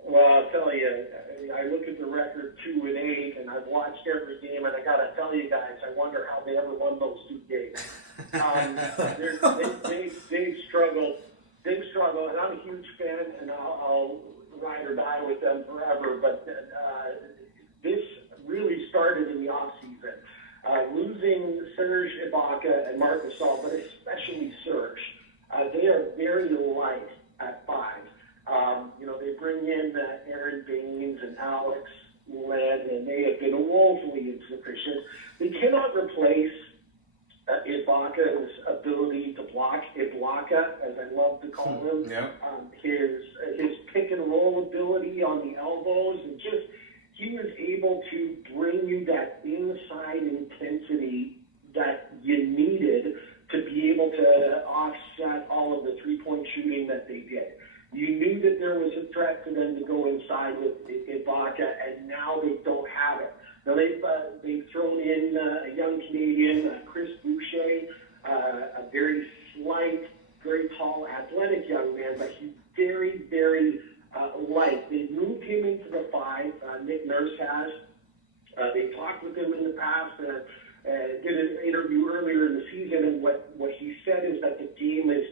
Well, I'll tell you, I look at the record 2-8, and I've watched every game, and I got to tell you guys, I wonder how they ever won those 2 games. They've struggled. They've struggled, and I'm a huge fan, and I'll ride or die with them forever. But this really started in the offseason. Losing Serge Ibaka and Marc Gasol, but especially Serge, they are very light at 5. They bring in Aaron Baines and Alex Len, and they have been woefully insufficient. They cannot replace Ibaka's ability to block Ibaka, as I love to call him. Yeah. His pick and roll ability on the elbows, and just he was able to bring you that inside intensity that you needed to be able to offset all of the three-point shooting that they did. You knew that there was a threat for them to go inside with Ibaka, and now they don't have it. Now they've thrown in a young Canadian, Chris Boucher, a very slight, very tall, athletic young man, but he's very, very light. They've moved him into the five. Nick Nurse has. They talked with him in the past. Did an interview earlier in the season, and what he said is that the game is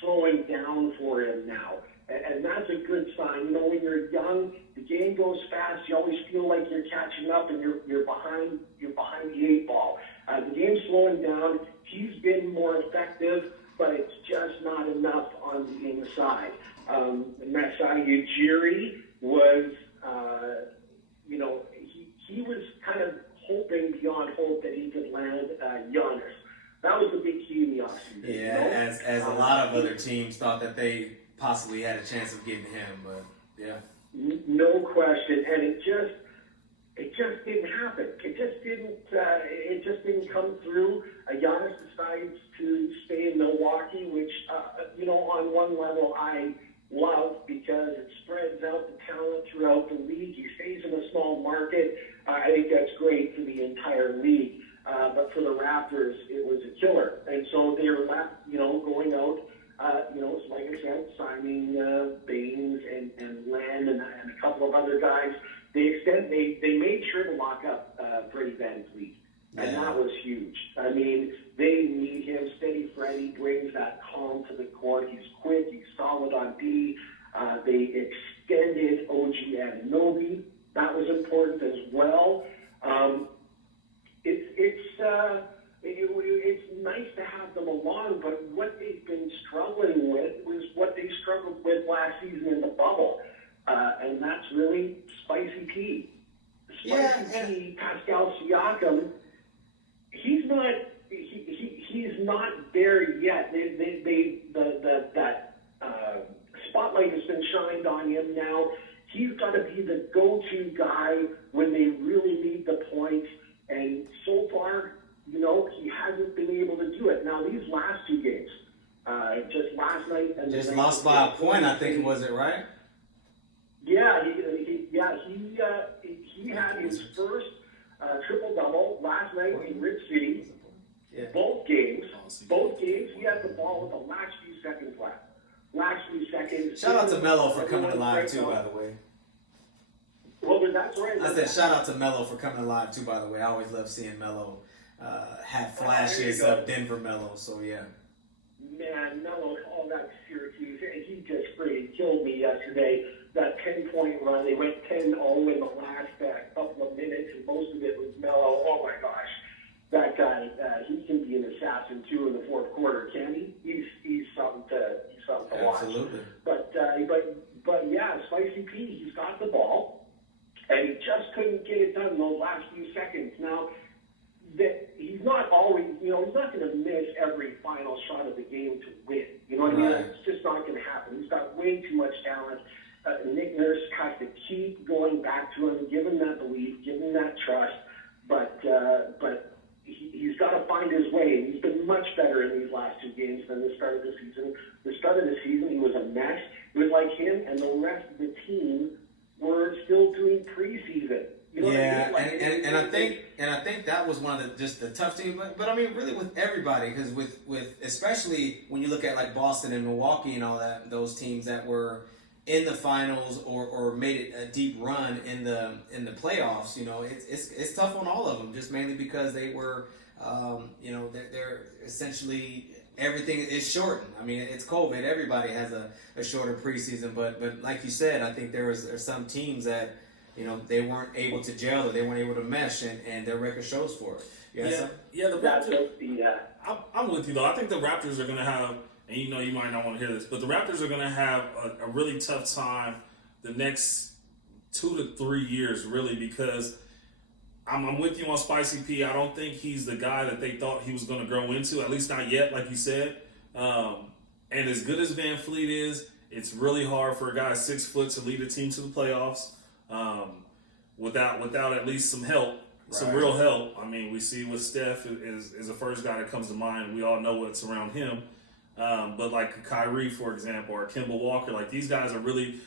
slowing down for him now. And that's a good sign. You know, when you're young, the game goes fast. You always feel like you're catching up, and you're behind the eight ball. The game's slowing down. He's been more effective, but it's just not enough on the inside. Masai Ujiri was, he was kind of hoping beyond hope that he could land Giannis. That was the big key in the offseason. Yeah, as a lot of other teams thought that they possibly had a chance of getting him, but yeah. No question, and it just didn't happen. It just didn't come through. Giannis decides to stay in Milwaukee, which on one level I love because it spreads out the talent throughout the league. He stays in a small market. I think that's great for the entire league. But for the Raptors, it was a killer, and so they were left, going out. Like I said, signing Baines and Len and a couple of other guys. They made sure to lock up Freddie Van Fleet, and that was huge. I mean, they need him. Steady Freddie brings that calm to the court. He's quick. He's solid on D. They extended OG Anunoby. That was important as well. It's nice to have them along, but what they've been struggling with was what they struggled with last season in the bubble, and that's really Spicy P. P, Pascal Siakam, he's not there yet. That spotlight has been shined on him now. He's got to be the go-to guy when they really need the points, and so far, he hasn't been able to do it. Now, these last two games, just last night and just lost by a point, I think, was it, right? Yeah, he had his first triple-double last night in Rip City. Yeah. Both games, he had the ball with the last few seconds left. Shout out to Melo for coming alive, too, by the way. Well, that's right. I said shout out to Melo for coming alive, too, by the way. I always love seeing Melo have flashes of Denver Melo, so yeah. Man, Melo, all that Syracuse, he just freaking killed me yesterday. That 10-point run, they went 10-0 in the last couple of minutes, and most of it was Melo. Oh my gosh, that guy, he can be an assassin too in the fourth quarter, can he? He's something to watch. Absolutely. But yeah, Spicy P, he's got the ball, and he just couldn't get it done in those last few seconds. Now, that he's not always, he's not going to miss every final shot of the game to win. You know what I mean? It's just not going to happen. He's got way too much talent. Nick Nurse has to keep going back to him, give him that belief, give him that trust. But he's got to find his way. And he's been much better in these last two games than the start of the season. The start of the season, he was a mess. It was like him and the rest of the team were still doing preseason. You know what I mean? and I think that was one of the tough teams, but I mean really with everybody, because with especially when you look at like Boston and Milwaukee and all that, those teams that were in the finals or made it a deep run in the playoffs, it's tough on all of them, just mainly because they were they're essentially everything is shortened. I mean, it's COVID. Everybody has a shorter preseason, but like you said, I think there's some teams that they weren't able to gel or they weren't able to mesh, and their record shows for it. The Raptors. I'm with you though. I think the Raptors are going to have, and you might not want to hear this, but the Raptors are going to have a really tough time the next 2 to 3 years, really, because I'm with you on Spicy P. I don't think he's the guy that they thought he was going to grow into, at least not yet, like you said. And as good as Van Fleet is, it's really hard for a guy 6 foot to lead a team to the playoffs. without at least some help, some real help. I mean, we see with Steph is the first guy that comes to mind. We all know what's around him. But like Kyrie, for example, or Kemba Walker, like these guys are really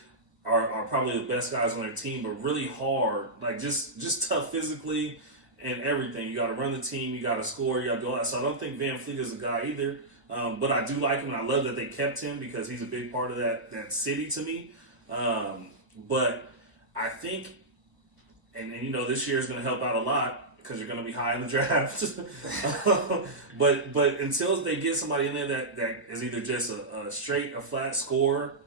are probably the best guys on their team, but really hard, like just tough physically and everything. You got to run the team, you got to score, you got to do all that. So I don't think Van Fleet is a guy either. But I do like him, and I love that they kept him because he's a big part of that city to me. But I think, and you know, this year is going to help out a lot because you're going to be high in the draft. but until they get somebody in there that is either just a flat scorer,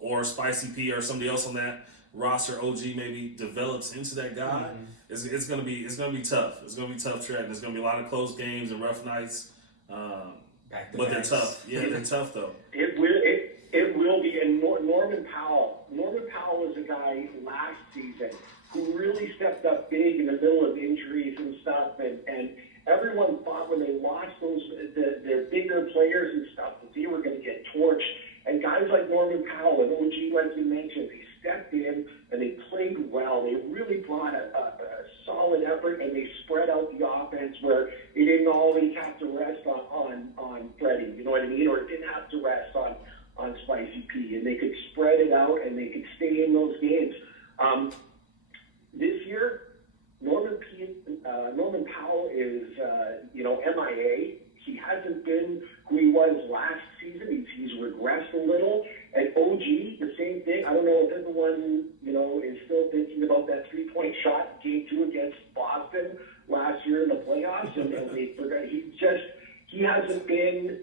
or Spicy P or somebody else on that roster, OG maybe develops into that guy, it's gonna be tough. It's gonna be tough treading. There's gonna be a lot of close games and rough nights. But they're tough. Yeah, they're tough though. It will be. And Norman Powell. Norman Powell was a guy last season who really stepped up big in the middle of injuries and stuff. And everyone thought when they lost their bigger players and stuff that they were going to get torched. And guys like Norman Powell and OG, like you mentioned, they stepped in and they played well. They really brought a solid effort, and they spread out the offense where it didn't always have to rest on Freddie, you know what I mean? Or it didn't have to rest on Spicy P. And they could spread it out, and they could stay in those games. This year, Norman Powell is, MIA. He hasn't been who he was last season. He's regressed a little. And OG, the same thing. I don't know if everyone, is still thinking about that three-point shot in Game 2 against Boston last year in the playoffs. And they forgot. He hasn't been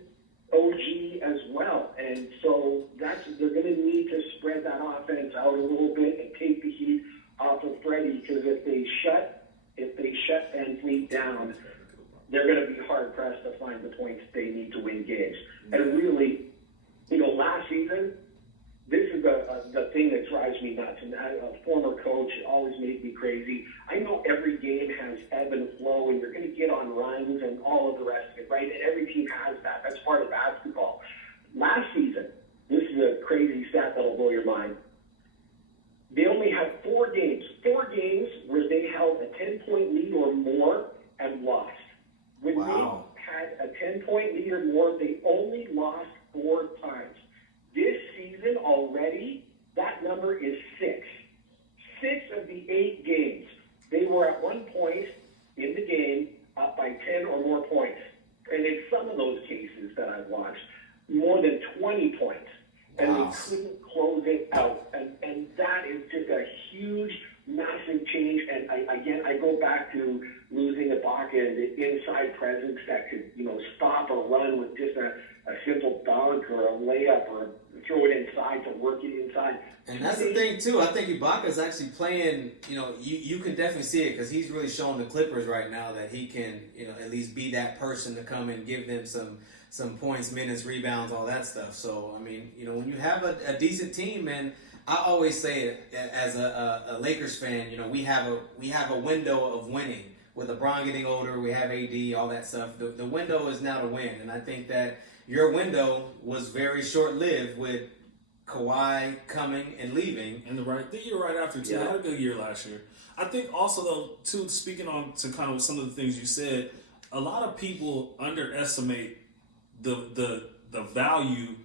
OG as well. And so they're going to need to spread that offense out a little bit and take the heat off of Freddie, because if they shut Van Fleet down, they're going to be hard-pressed to find the points they need to win games. And really, last season, this is the thing that drives me nuts. And a former coach always made me crazy. I know every game has ebb and flow, and you're going to get on runs and all of the rest of it, right? And every team has that. That's part of basketball. Last season, this is a crazy stat that'll blow your mind. They only had 4 games where they held a 10-point lead or more and lost. When they had a 10-point lead or more, they only lost 4 times. This season already, that number is 6. 6 of the 8 games, they were at one point in the game up by 10 or more points. And in some of those cases that I've watched, more than 20 points. And they couldn't close it out. And that is just a huge, massive change. And I go back to losing Ibaka and the inside presence that could, stop a run with just a simple dunk or a layup or throw it inside to work it inside. And that's the thing, too. I think Ibaka is actually playing, you can definitely see it because he's really showing the Clippers right now that he can, at least be that person to come and give them some points, minutes, rebounds, all that stuff. So, I mean, when you have a decent team, and I always say it as a Lakers fan, we have a window of winning. With LeBron getting older, we have AD, all that stuff. The window is now to win, and I think that your window was very short-lived with Kawhi coming and leaving. And the year right after, too. They had a good year last year. I think also, though, too, speaking on to kind of some of the things you said, a lot of people underestimate the value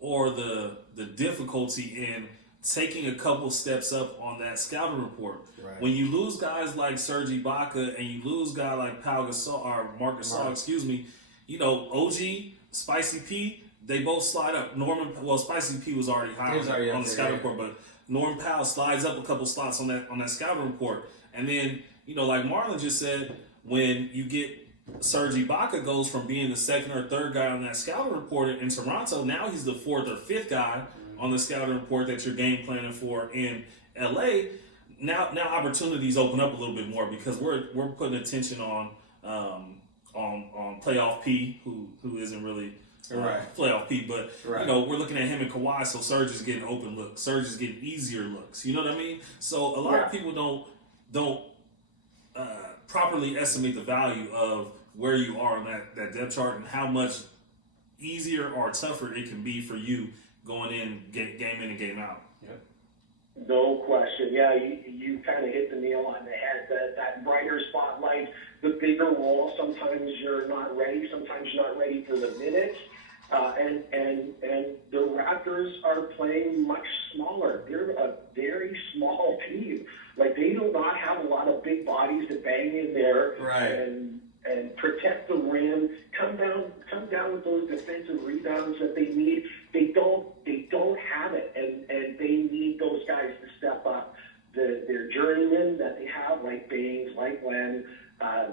or the difficulty in taking a couple steps up on that scouting report. Right. When you lose guys like Serge Ibaka and you lose guys like Pau Gasol or Marc Gasol, OG, Spicy P, they both slide up. Spicy P was already high on the scouting report, but Norman Powell slides up a couple slots on that scouting report. And then, like Marlon just said, when you get Serge Ibaka goes from being the second or third guy on that scouting report in Toronto, now he's the fourth or fifth guy on the scouting report that you're game planning for in LA. Now opportunities open up a little bit more because we're putting attention on playoff P, who isn't really playoff P, but we're looking at him and Kawhi, so Serge is getting open looks. Serge is getting easier looks. You know what I mean? So a lot of people don't properly estimate the value of where you are on that depth chart and how much easier or tougher it can be for you going in, game in and game out. Yep. No question. Yeah, you kind of hit the nail on the head. That brighter spotlight, the bigger role. Sometimes you're not ready. Sometimes you're not ready for the minutes. And the Raptors are playing much smaller. They're a very small team. Like, they do not have a lot of big bodies to bang in there and protect the rim. Come down with those defensive rebounds that they need. They don't have it, and they need those guys to step up. Their journeymen that they have, like Baines, like Len,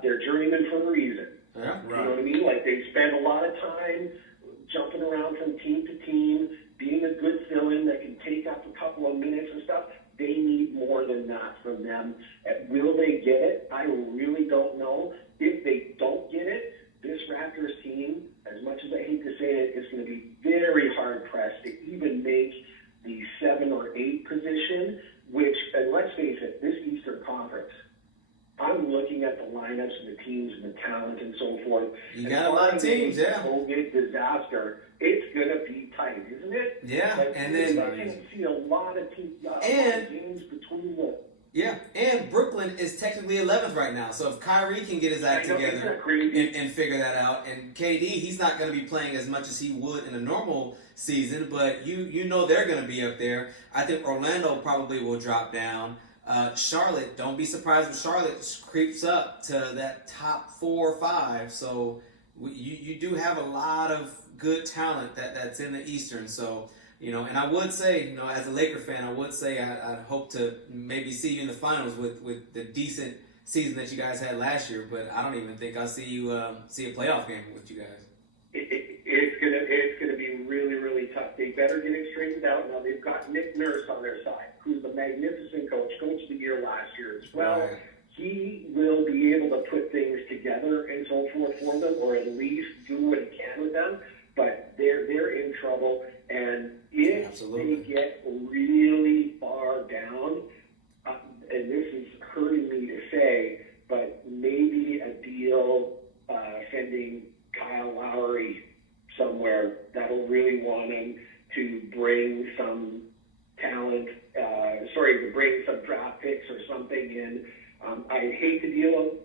they're journeymen for a reason. Yeah, You know what I mean? Like, they spend a lot of time jumping around from team to team, being a good fill-in that can take up a couple of minutes and stuff. They need more than that from them. And will they get it? I really don't know. If they don't get it, this Raptors team, as much as I hate to say it, is going to be very hard-pressed to even make the 7 or 8 position, which, and let's face it, this Eastern Conference, I'm looking at the lineups and the teams and the talent and so forth. You got a lot of teams, yeah. COVID disaster, it's going to be tight, isn't it? Yeah, like, and then I can see a lot of teams, games between the. Yeah, and Brooklyn is technically 11th right now. So if Kyrie can get his act together and figure that out, and KD, he's not going to be playing as much as he would in a normal season, but you know they're going to be up there. I think Orlando probably will drop down. Charlotte, don't be surprised if Charlotte creeps up to that top 4 or 5. So you do have a lot of good talent that's in the Eastern. So, you know, and I would say, you know, as a Laker fan, I would say I hope to maybe see you in the finals with the decent season that you guys had last year. But I don't even think I'll see you see a playoff game with you guys. It's gonna be really, really tough. They better get it straightened out. Now they've got Nick Nurse on their side, who's a magnificent coach of the year last year as well. Right. He will be able to put things together and so forth for them, or at least do what he can with them. But they're in trouble, and if they get really far down, and this is hurting me to say, but maybe a deal sending Kyle Lowry somewhere that'll really want him to bring some talent, to bring some draft picks or something in. I hate the deal.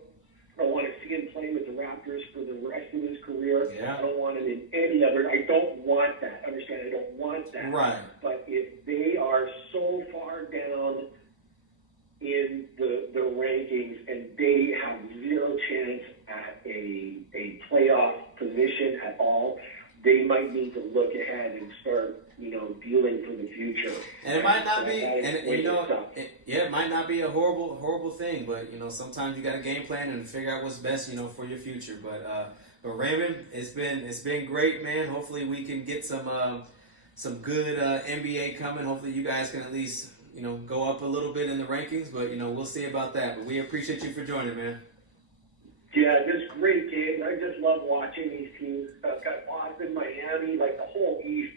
I want to see him play with the Raptors for the rest of his career. Yeah. I don't want him in any other. I don't want that. Understand? I don't want that. Right. But if they are so far down in the rankings and they have zero chance at a playoff position at all, they might need to look ahead and start, dealing for the future. And it might not be, it might not be a horrible thing, but sometimes you got to game plan and figure out what's best, for your future. But Raymond, it's been great, man. Hopefully we can get some good NBA coming. Hopefully you guys can at least go up a little bit in the rankings, but we'll see about that. But we appreciate you for joining, man. Yeah, just great games. I just love watching these teams. I've got Boston, Miami, like the whole East.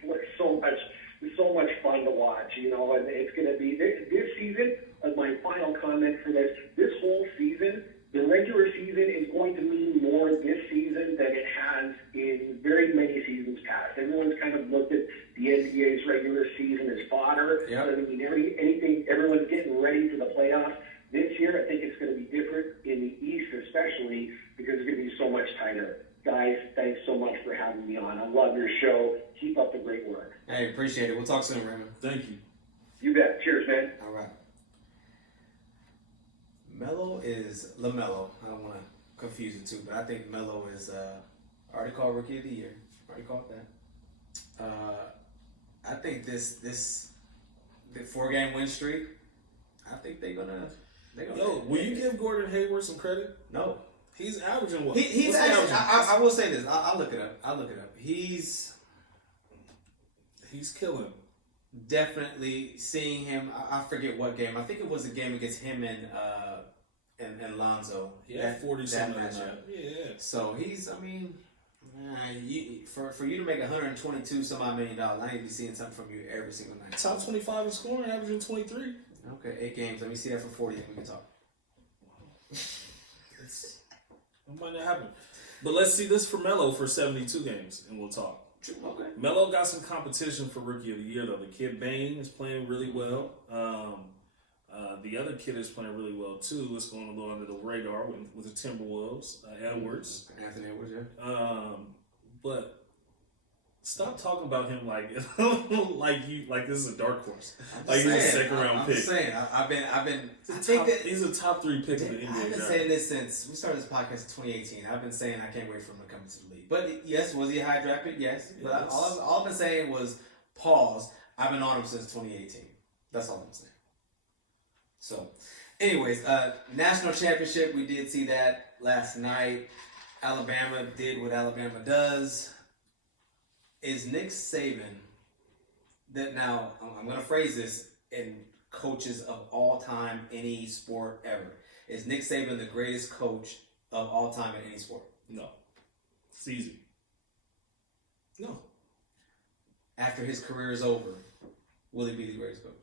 It's so much fun to watch, and it's going to be this season. My final comment for this whole season, the regular season is going to mean more this season than it has in very many seasons past. Everyone's kind of looked at the NBA's regular season as fodder. Yep. So, anything. Everyone's getting ready for the playoffs. This year, I think it's going to be different in the East, especially because it's going to be so much tighter. Guys, thanks so much for having me on. I love your show. Keep up the great work. Hey, appreciate it. We'll talk soon, Raymond. Thank you. You bet. Cheers, man. All right. Melo is LaMelo. I don't want to confuse the two, but I think Melo is already called Rookie of the Year. Already called that. I think the 4-game win streak, I think they're gonna. Yo, will you give Gordon Hayward some credit? No. He's averaging what? He's actually. I will say this. I'll look it up. He's killing. Definitely seeing him. I forget what game. I think it was a game against him and Lonzo. Yeah, 40-something. Yeah. So he's. I mean, for you to make $122 some odd $1 million, I need to be seeing something from you every single night. Top 25 in scoring, averaging 23. Okay, 8 games. Let me see that for 40. We can talk. It might not happen. But let's see this for Melo for 72 games, and we'll talk. Okay. Melo got some competition for Rookie of the Year, though. The kid Bane is playing really well. The other kid is playing really well, too. It's going a little under the radar with the Timberwolves, Edwards. Anthony Edwards, yeah. But stop talking about him like this is a dark horse. Like he's a second-round pick. I'm just saying. He's a top 3 pick in the NBA. I've been saying this since we started this podcast in 2018. I've been saying I can't wait for him to come into the league. But yes, was he a high draft pick? Yes. But all I've been saying was pause. I've been on him since 2018. That's all I'm saying. So, anyways, national championship. We did see that last night. Alabama did what Alabama does. Is Nick Saban that now? I'm going to phrase this in coaches of all time, any sport ever. Is Nick Saban the greatest coach of all time in any sport? No, it's easy. No. After his career is over, will he be the greatest coach?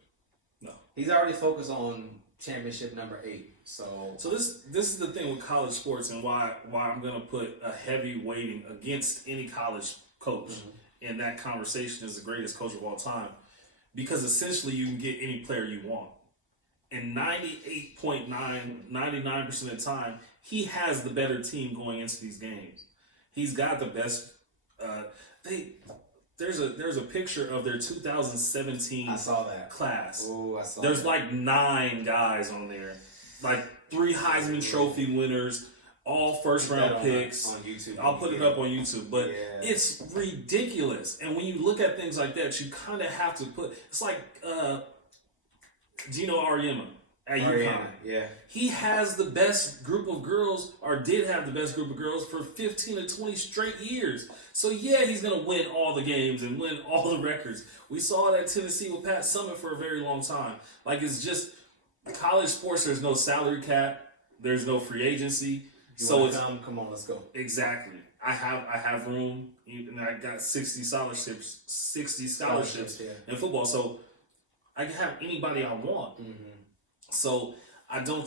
No. He's already focused on championship number 8. So this is the thing with college sports, and why I'm going to put a heavy weighting against any college coach in that conversation as the greatest coach of all time, because essentially you can get any player you want, and 99% of the time he has the better team going into these games. He's got the best. There's a picture of their 2017 I saw that class. Oh, I saw There's that. like 9 guys on there, like 3 Heisman Trophy winners, all first round picks. On YouTube. I'll put it up on YouTube, but Yeah. it's ridiculous. And when you look at things like that, you kind of have to put. It's like Gino Auriemma at UConn. Yeah. He has the best group of girls, or did have the best group of girls for 15 to 20 straight years. So yeah, he's gonna win all the games and win all the records. We saw it at Tennessee with Pat Summitt for a very long time. Like, it's just college sports. There's no salary cap. There's no free agency. So come on, let's go. Exactly. I have room, and I got 60 scholarships in football. So I can have anybody I want. So I think.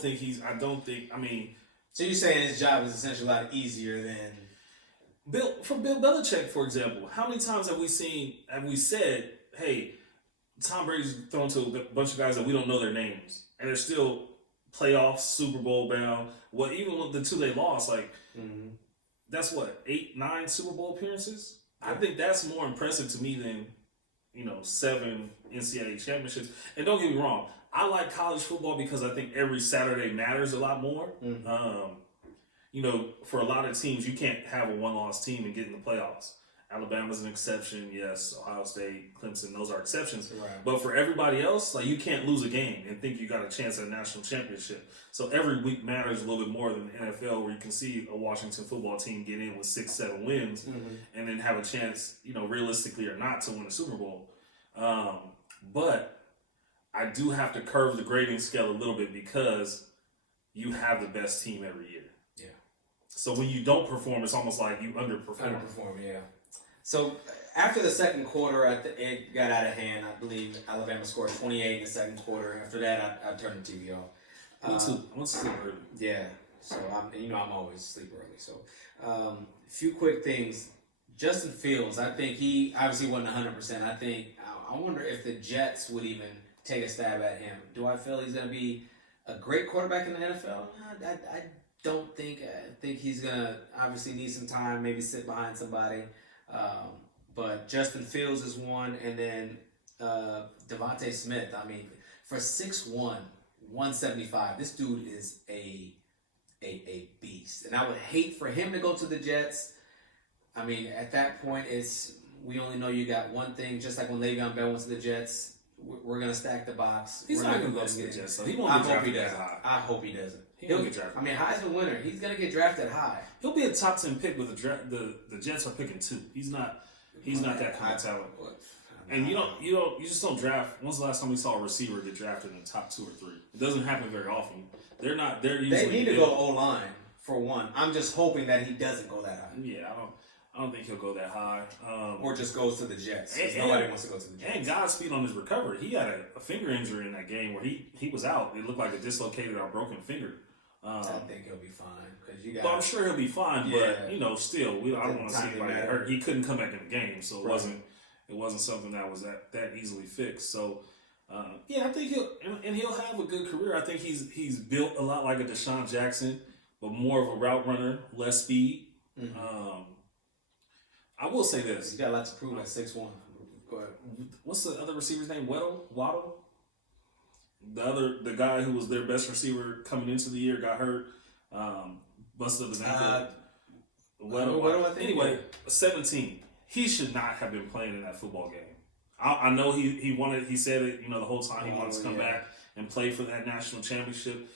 So you're saying his job is essentially a lot easier than Bill Belichick, for example. How many times have we said, hey, Tom Brady's thrown to a bunch of guys that we don't know their names, and they're still playoffs, Super Bowl bound. Well, even with the 2 they lost, that's what, 8, 9 Super Bowl appearances? I think that's more impressive to me than, 7 NCAA championships. And don't get me wrong, I like college football because I think every Saturday matters a lot more. For a lot of teams, you can't have a 1-loss team and get in the playoffs. Alabama's an exception, yes. Ohio State, Clemson, those are exceptions. Right. But for everybody else, you can't lose a game and think you got a chance at a national championship. So every week matters a little bit more than the NFL, where you can see a Washington football team get in with 6, 7 wins and then have a chance, realistically or not, to win a Super Bowl. But I do have to curve the grading scale a little bit because you have the best team every year. Yeah. So when you don't perform, it's almost like you underperform. Yeah. So after the second quarter, it got out of hand. I believe Alabama scored 28 in the second quarter. After that, I turned the TV off. I went to sleep early. Yeah. So I'm always asleep early. So a few quick things. Justin Fields, I think he obviously wasn't 100%. I wonder if the Jets would even take a stab at him. Do I feel he's going to be a great quarterback in the NFL? I don't think. I think he's going to obviously need some time, maybe sit behind somebody. But Justin Fields is one, and then Devontae Smith. I mean, for 6'1", 175, this dude is a beast. And I would hate for him to go to the Jets. I mean, at that point, we only know you got one thing. Just like when Le'Veon Bell went to the Jets, we're gonna stack the box. He's not gonna go to the Jets, so he won't get drafted that high. I hope he doesn't. He'll get drafted. I mean, Heisman winner. He's gonna get drafted high. He'll be a top 10 pick, but the Jets are picking 2. He's not that kind of talent. And you just don't draft. When's the last time we saw a receiver get drafted in the top 2 or 3? It doesn't happen very often. They're usually. They need to go O-line for one. I'm just hoping that he doesn't go that high. Yeah, I don't think he'll go that high. Or just goes to the Jets. Nobody wants to go to the Jets. And Godspeed on his recovery. He had a finger injury in that game where he was out. It looked like a dislocated or broken finger. I think he'll be fine because you got. But I'm sure he'll be fine. Yeah. But still, I don't want to see anybody get hurt. He couldn't come back in the game, so it wasn't something that was that easily fixed. So. I think he'll have a good career. I think he's built a lot like a Deshaun Jackson, but more of a route runner, less speed. Mm-hmm. I will say this: he's got a lot to prove at 6'1". Go ahead. What's the other receiver's name? Waddle. The guy who was their best receiver coming into the year got hurt, busted up his ankle. Waddle, I think. Anyway, 17. He should not have been playing in that football game. I know he wanted. He said it, the whole time he wanted to come back and play for that national championship,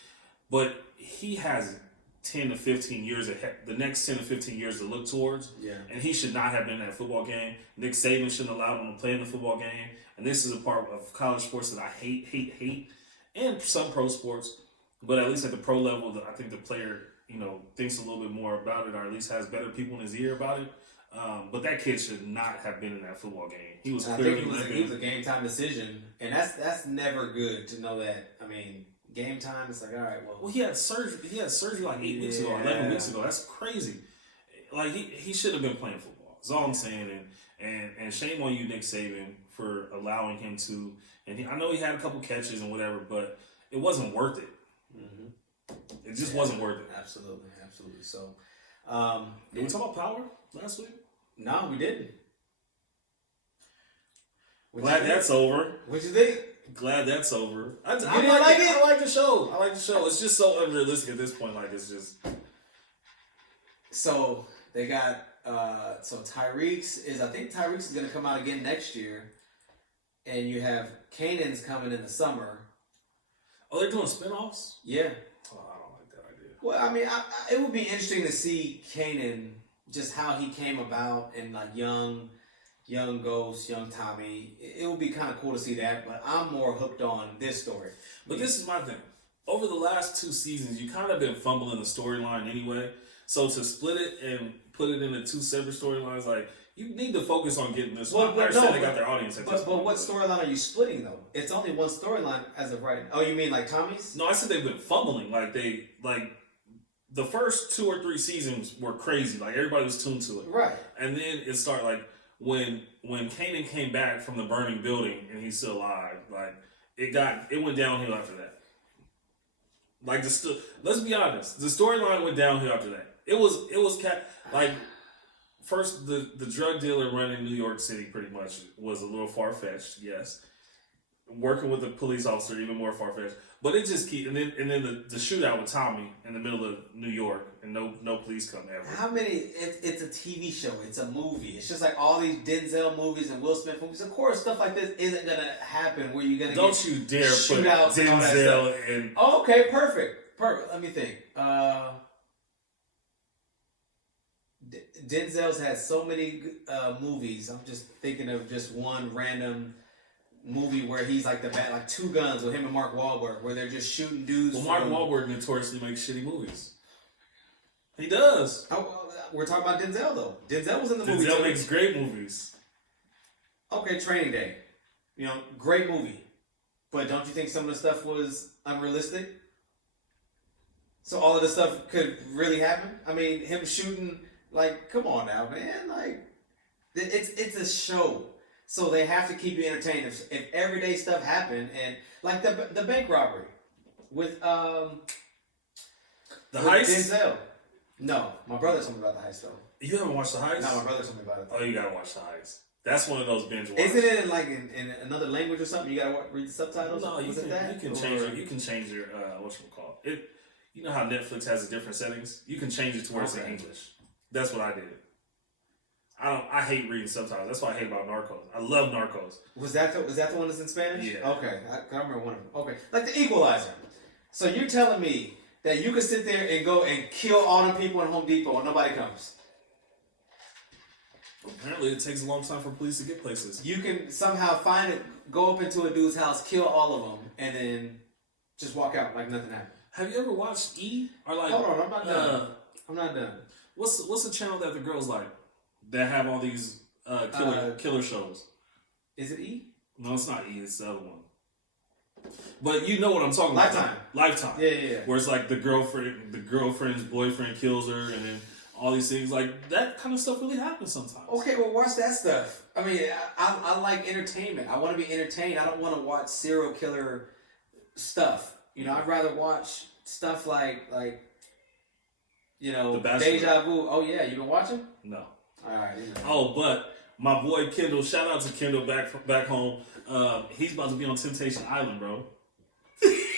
but he has 10 to 15 years ahead. The next 10 to 15 years to look towards. Yeah. And he should not have been in that football game. Nick Saban shouldn't allow him to play in the football game. And this is a part of college sports that I hate, and some pro sports. But at least at the pro level, I think the player, thinks a little bit more about it, or at least has better people in his ear about it. But that kid should not have been in that football game. He was clearly it was a game time decision, and that's never good to know that. I mean, game time. It's like, all right, well, he had surgery. He had surgery like 8 weeks ago, 11 weeks ago. That's crazy. Like he should have been playing football. That's all I'm saying. And shame on you, Nick Saban, for allowing him to. And I know he had a couple catches and whatever, but it wasn't worth it. Mm-hmm. It just wasn't worth it. Absolutely. So, did we talk about power last week? No, we didn't. Glad that's over. What you think? Glad that's over. I like it. I like the show. It's just so unrealistic at this point. Like, it's just. So they got. So Tyreek's is going to come out again next year, and you have Kanan's coming in the summer. Oh, they're doing spinoffs? Yeah. Oh, I don't like that idea. Well, I mean, it would be interesting to see Kanan, just how he came about, and like young Ghost, young Tommy. It would be kind of cool to see that, but I'm more hooked on this story. But this is my thing. Over the last 2 seasons, you kind of been fumbling the storyline anyway. So to split it and put it into 2 separate storylines, like, you need to focus on getting this one. I understand they got their audience at this point. But what storyline are you splitting, though? It's only one storyline as of right now. Oh, you mean like Tommy's? No, I said they've been fumbling. The first 2 or 3 seasons were crazy. Like, everybody was tuned to it. Right. And then it started, like, when Kanan came back from the burning building and he's still alive, like, it went downhill after that. Like, let's be honest, the storyline went downhill after that. It was first the drug dealer running New York City pretty much was a little far fetched, yes. Working with the police officer even more far fetched. But it just keeps and then the shootout with Tommy in the middle of New York and no police come ever. How many? It's a TV show. It's a movie. It's just like all these Denzel movies and Will Smith movies. Of course, stuff like this isn't gonna happen where you're gonna don't you dare put Denzel in. Oh, okay, perfect. Let me think. Denzel's had so many movies. I'm just thinking of just one random movie where he's like the bad, like Two Guns with him and Mark Wahlberg, where they're just shooting dudes. Well, Mark Wahlberg notoriously makes shitty movies. He does. We're talking about Denzel though. Denzel was in the movie. Denzel makes great movies. Okay, Training Day. Great movie. But don't you think some of the stuff was unrealistic? So all of this stuff could really happen? I mean, him shooting, like, come on now, man. Like, it's a show. So they have to keep you entertained. If everyday stuff happened, and like the bank robbery with the heist? Denzel. No, my brother told me about the heist though. You haven't watched the heist? No, my brother told me about it. Oh, you gotta watch the heist. That's one of those binge watches. Isn't it in another language or something? You gotta read the subtitles. No, you can change your whatchamacallit. It. You know how Netflix has the different settings? You can change it to where it's in English. That's what I did. I hate reading subtitles. That's what I hate about Narcos. I love Narcos. Was that the one that's in Spanish? Yeah. Okay, I remember one of them. Okay, like The Equalizer. So you're telling me that you could sit there and go and kill all the people in Home Depot and nobody comes? Apparently, it takes a long time for police to get places. You can somehow go up into a dude's house, kill all of them, and then just walk out like nothing happened. Have you ever watched E? Or like, hold on, I'm not done. I'm not done. What's the channel that the girls like that have all these killer shows? Is it E? No, it's not E. It's the other one. But you know what I'm talking Lifetime. about. Lifetime. Yeah. Where it's like the girlfriend's boyfriend kills her, and then all these things. Like, that kind of stuff really happens sometimes. Okay, well, watch that stuff. I mean, I like entertainment. I want to be entertained. I don't want to watch serial killer stuff. You know, I'd rather watch stuff like The Bachelor. Deja Vu. Oh yeah, you been watching? No. All right. Oh, but my boy Kendall, shout out to Kendall back home. He's about to be on Temptation Island, bro.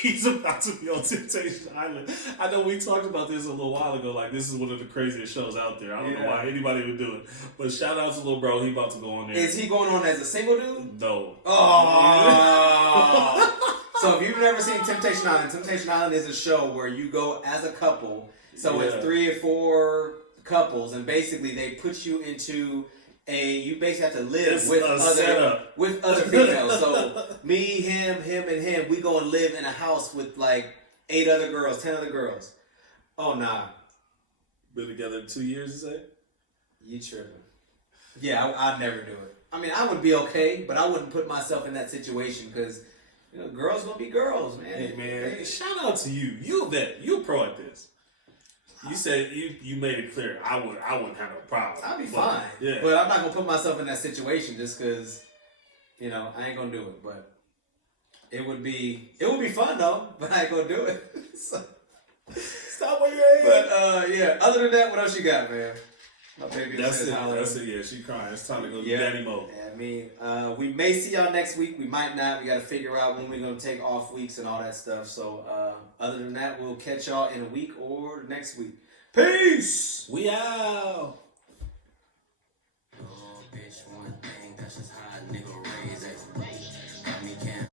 He's about to be on Temptation Island. I know we talked about this a little while ago. Like, this is one of the craziest shows out there. I don't know why anybody would do it. But shout out to little bro. He about to go on there. Is he going on as a single dude? No. Oh. So if you've never seen Temptation Island is a show where you go as a couple. So it's 3 or 4 couples, and basically they put you into you basically have to live with other females. So me, him, and him, we go and live in a house with like 8 other girls, 10 other girls. Oh nah. Been together 2 years, you say? You tripping. Yeah, I'd never do it. I mean, I would be okay, but I wouldn't put myself in that situation because, you know, girls gonna be girls, man. Hey, man, shout out to you. You a vet. You a pro at this. You said you made it clear. I wouldn't have no problem. I'd be fine. Yeah. But I'm not gonna put myself in that situation just because, you know, I ain't gonna do it. But it would be fun though. But I ain't gonna do it. So, stop what you're at. But yeah. Other than that, what else you got, man? My baby. That's it. Yeah, she crying. It's time to go to daddy mode. Yeah, I mean, we may see y'all next week. We might not. We got to figure out when we're gonna take off weeks and all that stuff. So other than that, we'll catch y'all in a week or next week. Peace. We out. Oh, bitch, one thing, that's just how